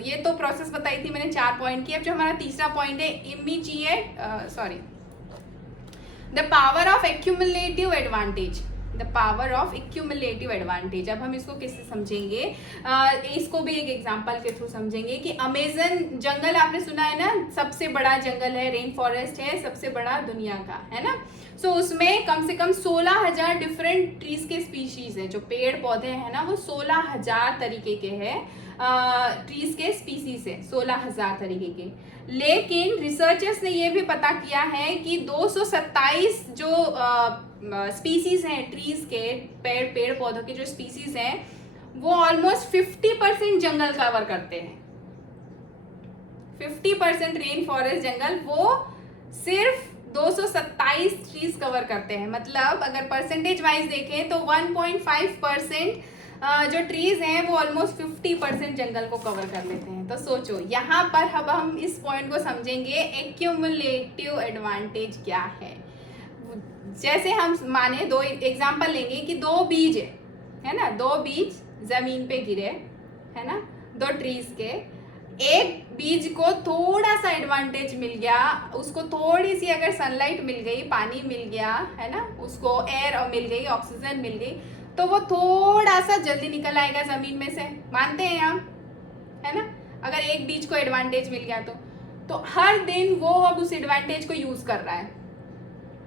ये तो प्रोसेस बताई थी मैंने 4 पॉइंट की। अब जो हमारा तीसरा पॉइंट है, immediate the power of accumulative advantage. The power of accumulative advantage, अब हम इसको किससे समझेंगे? इसको भी एक एग्जांपल के थ्रू समझेंगे कि अमेजन जंगल आपने सुना है ना, सबसे बड़ा जंगल है, रेन फॉरेस्ट है, सबसे बड़ा दुनिया का, है ना? सो उसमें कम से कम 16,000 डिफरेंट ट्रीज के स्पीशीज हैं, जो पेड़ पौधे हैं ना, वो 16,000 तरीके के हैं, ट्रीज के स्पीसीज है 16,000 तरीके के। लेकिन रिसर्चर्स ने ये भी पता किया है कि 227 जो स्पीसीज हैं ट्रीज के, पेड़ पौधों के जो स्पीसीज हैं, वो ऑलमोस्ट 50% जंगल कवर करते हैं। 50% रेन फॉरेस्ट जंगल वो सिर्फ 227 ट्रीज कवर करते हैं। मतलब अगर परसेंटेज वाइज देखें तो 1.5% जो ट्रीज हैं वो ऑलमोस्ट 50% जंगल को कवर कर लेते हैं। तो सोचो यहाँ पर अब हम इस पॉइंट को समझेंगे, एक्यूमुलेटिव एडवांटेज क्या है। जैसे हम माने, दो एग्जांपल लेंगे कि 2 बीज है ना, 2 बीज जमीन पे गिरे, है ना, 2 ट्रीज के, एक बीज को थोड़ा सा एडवांटेज मिल गया, उसको थोड़ी सी अगर सनलाइट मिल गई, पानी मिल गया, है ना, उसको एयर मिल गई, ऑक्सीजन मिल गई, तो वो थोड़ा सा जल्दी निकल आएगा जमीन में से, मानते हैं हम, है ना? अगर एक बीज को एडवांटेज मिल गया तो हर दिन वो अब उस एडवांटेज को यूज कर रहा है,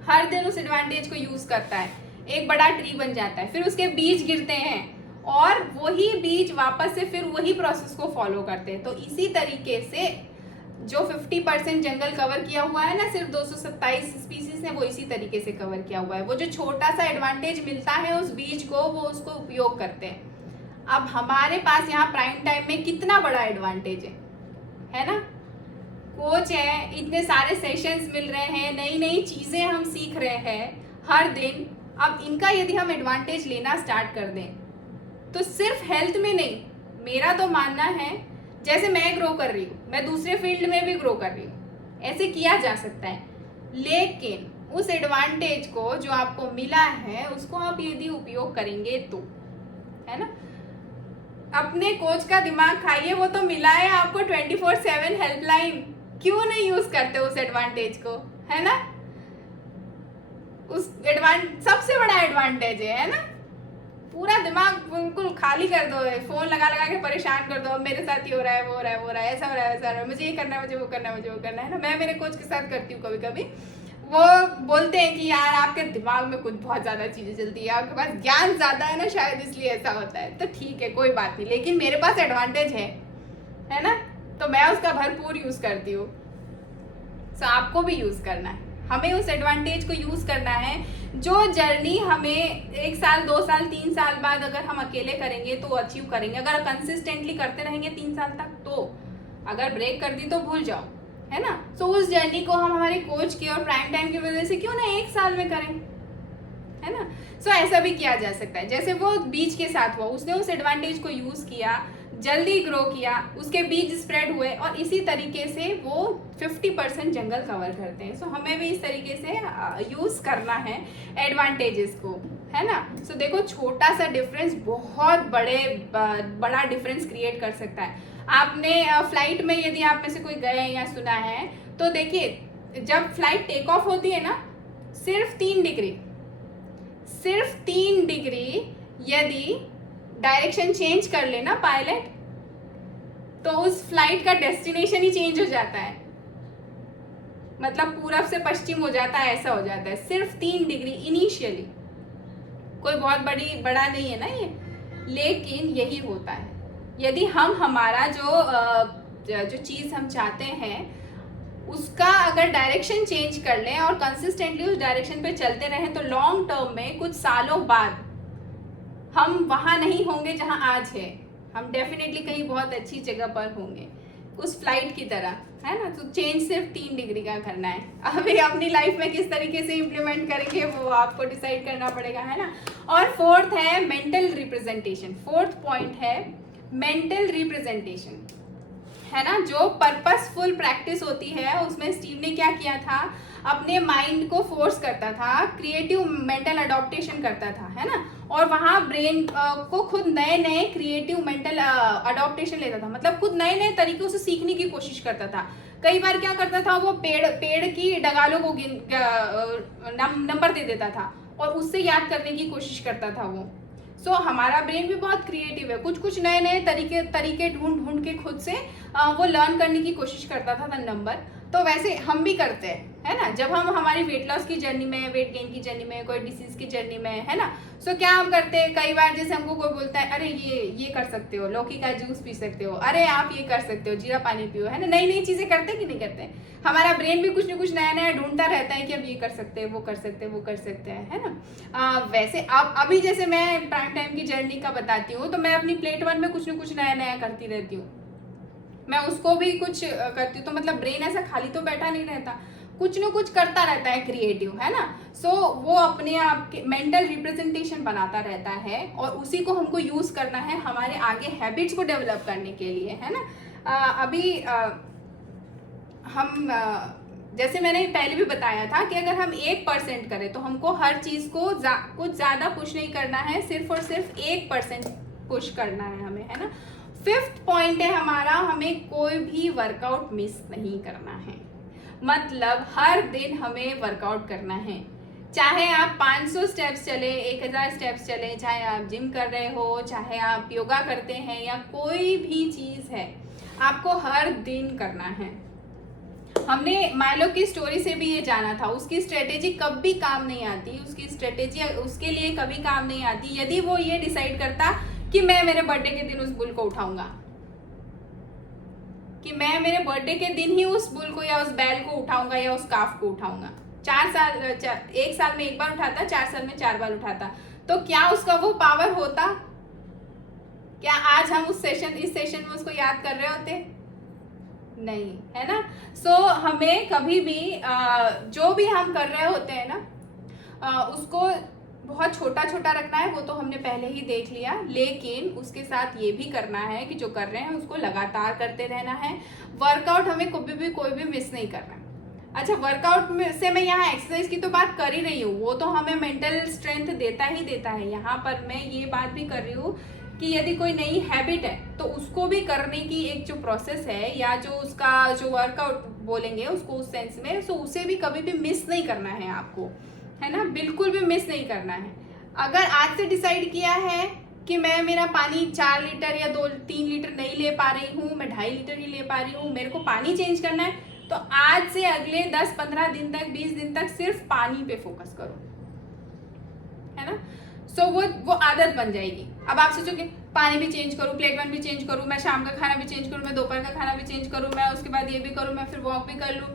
हर दिन उस एडवांटेज को यूज करता है, एक बड़ा ट्री बन जाता है, फिर उसके बीज गिरते हैं और वही बीज वापस से फिर वही प्रोसेस को फॉलो करते हैं। तो इसी तरीके से जो 50% जंगल कवर किया हुआ है ना, सिर्फ 227 स्पीसीज है, वो इसी तरीके से कवर किया हुआ है। वो जो छोटा सा एडवांटेज मिलता है उस बीज को, वो उसको उपयोग करते हैं। अब हमारे पास यहाँ प्राइम टाइम में कितना बड़ा एडवांटेज है ना? कोच है, इतने सारे सेशंस मिल रहे हैं, नई नई चीजें हम सीख रहे हैं हर दिन। अब इनका यदि हम एडवांटेज लेना स्टार्ट कर दें तो सिर्फ हेल्थ में नहीं, मेरा तो मानना है, जैसे मैं ग्रो कर रही हूँ, मैं दूसरे फील्ड में भी ग्रो कर रही हूँ, ऐसे किया जा सकता है। लेकिन उस एडवांटेज को जो आपको मिला है उसको आप यदि उपयोग करेंगे तो, है ना? अपने कोच का दिमाग खाइए, वो तो मिला है आपको 24/7 हेल्पलाइन, क्यों नहीं यूज करते उस एडवांटेज को, है ना? उस सबसे बड़ा एडवांटेज है ना? पूरा दिमाग बिल्कुल खाली कर दो, फोन लगा लगा के परेशान कर दो, मेरे साथ ये हो रहा है, वो हो रहा है, वो रहा है, ऐसा हो रहा है, वैसा हो रहा है, मुझे ये करना है, मुझे वो करना है, मुझे वो करना है ना। मैं मेरे कोच के साथ करती हूँ, कभी कभी वो बोलते हैं कि यार आपके दिमाग में कुछ बहुत ज्यादा चीजें चलती है, आपके पास ज्ञान ज्यादा है ना, शायद इसलिए ऐसा होता है। तो ठीक है, कोई बात नहीं, लेकिन मेरे पास एडवांटेज है ना, तो मैं उसका भरपूर यूज करती हूँ। सो आपको भी यूज करना है, हमें उस एडवांटेज को यूज करना है। जो जर्नी हमें 1 साल 2 साल 3 साल बाद अगर हम अकेले करेंगे तो अचीव करेंगे, अगर कंसिस्टेंटली करते रहेंगे 3 साल तक तो, अगर ब्रेक कर दी तो भूल जाओ, है ना? सो उस जर्नी को हम हमारे कोच की और प्राइम टाइम की वजह से क्यों ना 1 साल में करें, है ना? सो ऐसा भी किया जा सकता है, जैसे वो बीज के साथ हुआ, उसने उस एडवांटेज को यूज किया, जल्दी ग्रो किया, उसके बीज स्प्रेड हुए, और इसी तरीके से वो 50% जंगल कवर करते हैं। सो हमें भी इस तरीके से यूज करना है एडवांटेजेस को, है ना? सो देखो, छोटा सा डिफरेंस बहुत बड़ा डिफरेंस क्रिएट कर सकता है। आपने फ्लाइट में, यदि आप में से कोई गए या सुना है तो देखिए, जब फ्लाइट टेक ऑफ होती है ना, सिर्फ 3 डिग्री यदि डायरेक्शन चेंज कर लेना पायलट, तो उस फ्लाइट का डेस्टिनेशन ही चेंज हो जाता है, मतलब पूरब से पश्चिम हो जाता है, ऐसा हो जाता है। सिर्फ 3 डिग्री इनिशियली, कोई बहुत बड़ा नहीं है ना ये, लेकिन यही होता है। यदि हम हमारा जो चीज़ हम चाहते हैं उसका अगर डायरेक्शन चेंज कर लें और कंसिस्टेंटली उस डायरेक्शन पे चलते रहें तो लॉन्ग टर्म में कुछ सालों बाद हम वहाँ नहीं होंगे जहाँ आज है, हम डेफिनेटली कहीं बहुत अच्छी जगह पर होंगे, उस फ्लाइट की तरह, है ना। तो चेंज सिर्फ 3 डिग्री का करना है। अभी अपनी लाइफ में किस तरीके से इम्प्लीमेंट करेंगे वो आपको डिसाइड करना पड़ेगा, है ना। और फोर्थ है मेंटल रिप्रेजेंटेशन। फोर्थ पॉइंट है मेंटल रिप्रेजेंटेशन, है ना। जो पर्पसफुल प्रैक्टिस होती है उसमें स्टीव ने क्या किया था, अपने माइंड को फोर्स करता था, क्रिएटिव मेंटल अडॉप्टेशन करता था, है ना। और वहाँ ब्रेन को खुद नए नए क्रिएटिव मेंटल अडॉप्टेशन लेता था, मतलब खुद नए नए तरीकों से सीखने की कोशिश करता था। कई बार क्या करता था, वो पेड़ की डगालों को नंबर दे देता था और उससे याद करने की कोशिश करता था वो। सो है ब्रेन भी बहुत क्रिएटिव है, कुछ नए नए तरीके ढूंढ के खुद से वो लर्न करने की कोशिश करता था नंबर। तो वैसे हम भी करते हैं, है ना। जब हम हमारी वेट लॉस की जर्नी में, वेट गेन की जर्नी में, कोई डिसीज की जर्नी में, है ना। सो क्या हम करते हैं, कई बार जैसे हमको कोई बोलता है, अरे ये कर सकते हो, लौकी का जूस पी सकते हो, अरे आप ये कर सकते हो, जीरा पानी पियो, है ना। नई नई चीजें करते कि नहीं करते। हमारा ब्रेन भी कुछ न कुछ नया नया ढूंढता रहता है कि अब ये कर सकते हैं, वो कर सकते हैं, वो कर सकते हैं, है ना। वैसे अब अभी जैसे मैं प्राइम टाइम की जर्नी का बताती हूँ, तो मैं अपनी प्लेट 1 में कुछ न कुछ नया नया करती रहती हूँ, मैं उसको भी कुछ करती हूँ। तो मतलब ब्रेन ऐसा खाली तो बैठा नहीं रहता, कुछ न कुछ करता रहता है क्रिएटिव, है ना। सो वो अपने आप के मेंटल रिप्रेजेंटेशन बनाता रहता है और उसी को हमको यूज करना है हमारे आगे हैबिट्स को डेवलप करने के लिए, है ना। हम जैसे मैंने पहले भी बताया था कि अगर हम 1% करें तो हमको हर चीज को कुछ ज्यादा पुश नहीं करना है, सिर्फ और सिर्फ 1% पुश करना है हमें, है ना। 5th पॉइंट है हमारा, हमें कोई भी वर्कआउट मिस नहीं करना है। मतलब हर दिन हमें वर्कआउट करना है, चाहे आप 500 स्टेप्स चले, 1000 स्टेप्स चले, चाहे आप जिम कर रहे हो, चाहे आप योगा करते हैं या कोई भी चीज है, आपको हर दिन करना है। हमने माइलो की स्टोरी से भी ये जाना था, उसकी स्ट्रेटेजी कभी काम नहीं आती, उसकी स्ट्रेटेजी उसके लिए कभी काम नहीं आती यदि वो ये डिसाइड करता कि मैं मेरे बर्थडे के दिन उस बुल को उठाऊंगा, कि मैं मेरे बर्थडे के दिन ही उस बुल को या उस बैल को उठाऊंगा या उस काफ को उठाऊंगा। 1 साल में 1 बार उठाता, 4 साल में 4 बार उठाता, तो क्या उसका वो पावर होता? क्या आज हम इस सेशन में उसको याद कर रहे होते? नहीं, है ना। सो हमें कभी भी जो भी हम कर रहे होते हैं ना, उसको बहुत छोटा छोटा रखना है, वो तो हमने पहले ही देख लिया, लेकिन उसके साथ ये भी करना है कि जो कर रहे हैं उसको लगातार करते रहना है। वर्कआउट हमें कभी भी कोई भी मिस नहीं करना। अच्छा, वर्कआउट में से मैं यहाँ एक्सरसाइज की तो बात कर ही रही हूँ, वो तो हमें मेंटल स्ट्रेंथ देता ही देता है। यहाँ पर मैं ये बात भी कर रही हूँ कि यदि कोई नई हैबिट है तो उसको भी करने की एक जो प्रोसेस है, या जो उसका जो वर्कआउट बोलेंगे उसको उस सेंस में, सो उसे भी कभी भी मिस नहीं करना है आपको, है ना। बिल्कुल भी मिस नहीं करना है। अगर आज से डिसाइड किया है कि मैं मेरा पानी 4 लीटर या 2-3 लीटर नहीं ले पा रही हूँ, मैं 2.5 लीटर ही ले पा रही हूँ, मेरे को पानी चेंज करना है, तो आज से अगले 10-15 दिन तक, 20 दिन तक सिर्फ पानी पे फोकस करो, है ना। सो वो आदत बन जाएगी। अब आप सोचोगे पानी भी चेंज करूँ, प्लेट 1 भी चेंज करूँ, मैं शाम का खाना भी चेंज करूँ, मैं दोपहर का खाना भी चेंज करूँ, मैं उसके बाद ये भी करूँ, मैं फिर वॉक भी कर लूँ,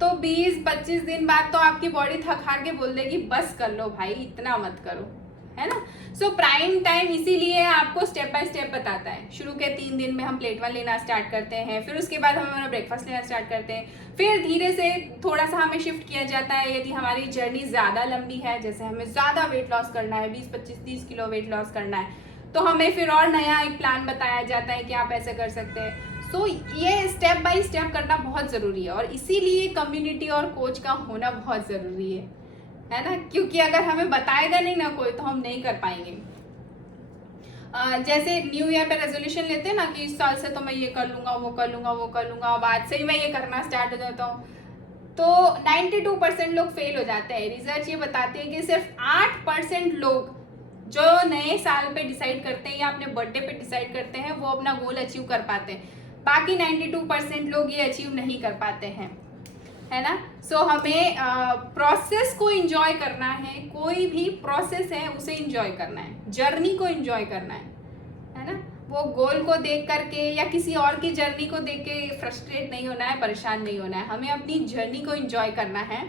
तो 20-25 दिन बाद तो आपकी बॉडी थक हार के बोल देगी बस कर लो भाई, इतना मत करो, है ना। सो प्राइम टाइम इसीलिए आपको स्टेप बाय स्टेप बताता है। शुरू के 3 दिन में हम प्लेट 1 लेना स्टार्ट करते हैं, फिर उसके बाद हम हमारा ब्रेकफास्ट लेना स्टार्ट करते हैं, फिर धीरे से थोड़ा सा हमें शिफ्ट किया जाता है यदि हमारी जर्नी ज़्यादा लंबी है, जैसे हमें ज़्यादा वेट लॉस करना है, 20-25-30 किलो वेट लॉस करना है, तो हमें फिर और नया एक प्लान बताया जाता है कि आप ऐसे कर सकते हैं। सो ये स्टेप बाय स्टेप करना बहुत ज़रूरी है और इसीलिए कम्युनिटी और कोच का होना बहुत ज़रूरी है ना, क्योंकि अगर हमें बताएगा नहीं ना कोई तो हम नहीं कर पाएंगे। जैसे न्यू ईयर पे रेजोल्यूशन लेते हैं ना कि इस साल से तो मैं ये कर लूँगा, वो कर लूँगा, वो कर लूँगा, अब आज से ही मैं ये करना स्टार्ट हो जाता हूँ, तो 92% लोग फेल हो जाते हैं। रिसर्च ये बताती है कि सिर्फ 8% लोग जो नए साल पे डिसाइड करते हैं या अपने बर्थडे पे डिसाइड करते हैं वो अपना गोल अचीव कर पाते हैं, बाकी 92% लोग ये अचीव नहीं कर पाते हैं, है ना। सो हमें प्रोसेस को एंजॉय करना है, कोई भी प्रोसेस है उसे एंजॉय करना है, जर्नी को एंजॉय करना है ना। वो गोल को देख करके या किसी और की जर्नी को देख के फ्रस्ट्रेट नहीं होना है, परेशान नहीं होना है। हमें अपनी जर्नी को एंजॉय करना है।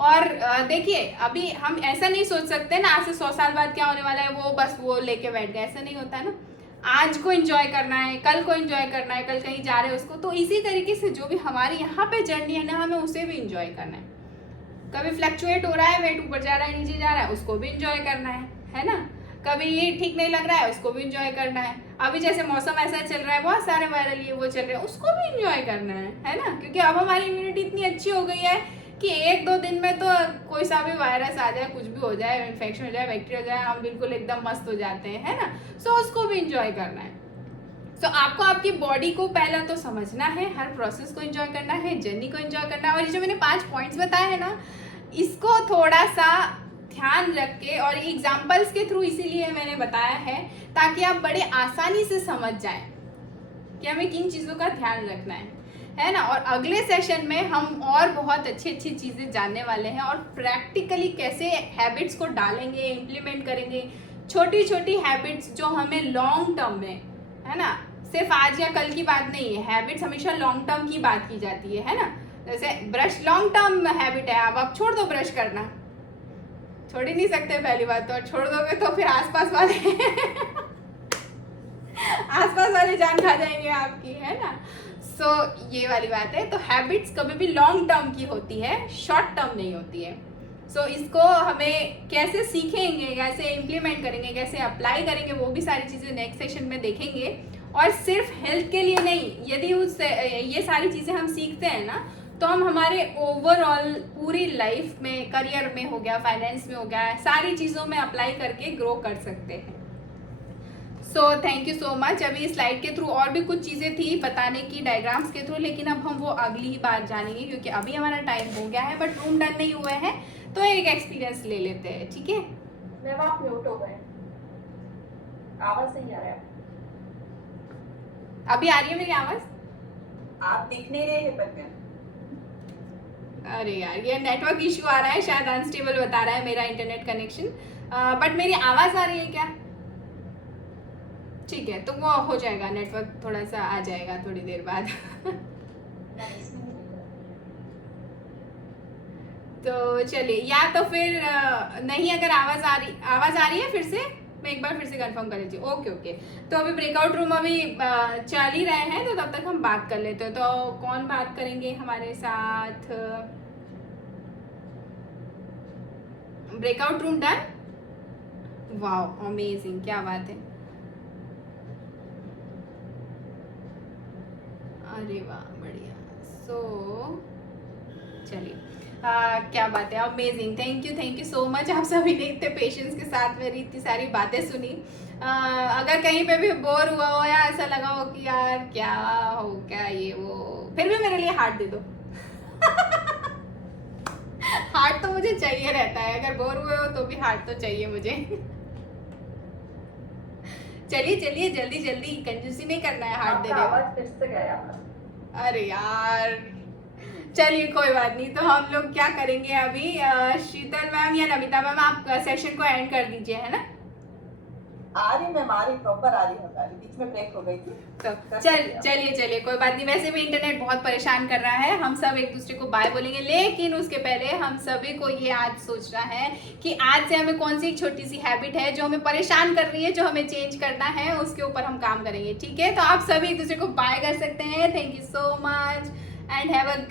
और देखिए, अभी हम ऐसा नहीं सोच सकते ना आज से 100 साल बाद क्या होने वाला है, वो बस वो लेके बैठ गए, ऐसा नहीं होता है ना। आज को एंजॉय करना है, कल को एंजॉय करना है, कल कहीं जा रहे हैं उसको, तो इसी तरीके से जो भी हमारी यहाँ पे जर्नी है ना, हमें उसे भी एंजॉय करना है। कभी फ्लक्चुएट हो रहा है, वेट ऊपर जा रहा है, नीचे जा रहा है, उसको भी एंजॉय करना है ना। कभी ये ठीक नहीं लग रहा है, उसको भी एंजॉय करना है। अभी जैसे मौसम ऐसा चल रहा है, बहुत सारे वायरल ये वो चल रहे हैं, उसको भी एंजॉय करना है ना। क्योंकि अब हमारी इम्यूनिटी इतनी अच्छी हो गई है कि 1-2 दिन में तो कोई सा भी वायरस आ जाए, कुछ भी हो जाए, इन्फेक्शन हो जाए, बैक्टीरिया हो जाए, हम बिल्कुल एकदम मस्त हो जाते हैं, है ना। सो उसको भी एंजॉय करना है। तो आपको आपकी बॉडी को पहला तो समझना है, हर प्रोसेस को एंजॉय करना है, जर्नी को एंजॉय करना है। और ये जो मैंने 5 पॉइंट्स बताए हैं ना, इसको थोड़ा सा ध्यान रख के, और एग्जाम्पल्स के थ्रू इसीलिए मैंने बताया है ताकि आप बड़े आसानी से समझ जाएं कि हमें किन चीज़ों का ध्यान रखना है ना। और अगले सेशन में हम और बहुत अच्छी अच्छी चीज़ें जानने वाले हैं, और प्रैक्टिकली कैसे हैबिट्स को डालेंगे, इम्प्लीमेंट करेंगे। छोटी छोटी हैबिट्स जो हमें लॉन्ग टर्म में, है ना, सिर्फ आज या कल की बात नहीं है। हैबिट्स हमेशा लॉन्ग टर्म की बात की जाती है ना। जैसे ब्रश लॉन्ग टर्म हैबिट है, आप छोड़ दो ब्रश करना, छोड़ ही नहीं सकते पहली बात तो। और छोड़ दोगे तो फिर आसपास वाले आसपास वाले जान खा जाएंगे आपकी, है ना। सो ये वाली बात है। तो हैबिट्स कभी भी लॉन्ग टर्म की होती है, शॉर्ट टर्म नहीं होती है। सो इसको हमें कैसे सीखेंगे, कैसे इम्प्लीमेंट करेंगे, कैसे अप्लाई करेंगे, वो भी सारी चीज़ें नेक्स्ट सेशन में देखेंगे। और सिर्फ हेल्थ के लिए नहीं, यदि ये सारी चीज़ें हम सीखते हैं ना, तो हम हमारे ओवरऑल पूरी लाइफ में, करियर में हो गया, फाइनेंस में हो गया, सारी चीज़ों में अप्लाई करके ग्रो कर सकते हैं। So thank you so much. अभी स्लाइड के थ्रू और भी कुछ चीज़ें थी बताने की, डायग्राम्स के थ्रू, लेकिन अब हम वो अगली ही बार जानेंगे क्योंकि अभी हमारा टाइम हो गया है। बट रूम डन नहीं हुए हैं तो एक एक्सपीरियंस ले लेते हैं, ठीक है। मैम आप म्यूट हो गए, आवाज नहीं आ रहा है। अभी आ रही है मेरी आवाज़? आप दिख नहीं रहे हैं पर अरे यार, ये नेटवर्क इशू आ रहा है, शायद अनस्टेबल बता रहा है मेरा इंटरनेट कनेक्शन। बट मेरी आवाज़ आ रही है क्या? ठीक है, तो वो हो जाएगा, नेटवर्क थोड़ा सा आ जाएगा थोड़ी देर बाद। तो चलिए, या तो फिर नहीं, अगर आवाज़ आ रही है फिर से, मैं एक बार फिर से कंफर्म कर लेती हूँ। ओके। तो अभी ब्रेकआउट रूम अभी चल ही रहे हैं, तो तब तक हम बात कर लेते हैं। तो कौन बात करेंगे हमारे साथ? Breakout room done? वाह, अमेजिंग, क्या बात है। अरे वाह, बढ़िया। सो चलिए, क्या बात है, amazing. Thank you so much. आप सभी ने इतने पेशेंस के साथ मेरी इतनी सारी बातें सुनी। अगर कहीं पे भी बोर हुआ हो या ऐसा लगा हो कि यार क्या हो, क्या ये वो, फिर भी मेरे लिए हार्ट दे दो। हार्ट तो मुझे चाहिए रहता है, अगर बोर हुए हो तो भी हार्ट तो चाहिए मुझे। चलिए जल्दी कंजूसी नहीं करना है हार्ट देने में। आवाज फिर से गया। अरे यार, चलिए कोई बात नहीं। तो हम लोग क्या करेंगे अभी, शीतल मैम या नमिता मैम, आप सेशन को एंड कर दीजिए, है ना। आ रही मैम, आ रही, प्रॉपर आ रही है, बीच में ब्रेक हो गई थी। तो चलिए कोई बात नहीं। वैसे भी इंटरनेट बहुत परेशान कर रहा है, हम सब एक दूसरे को बाय बोलेंगे, लेकिन उसके पहले हम सभी को ये आज सोचना है कि आज से हमें कौन सी एक छोटी सी हैबिट है जो हमें परेशान कर रही है, जो हमें चेंज करना है, उसके ऊपर हम काम करेंगे, ठीक है। तो आप सभी एक दूसरे को बाय कर सकते हैं। Thank you so much and have a great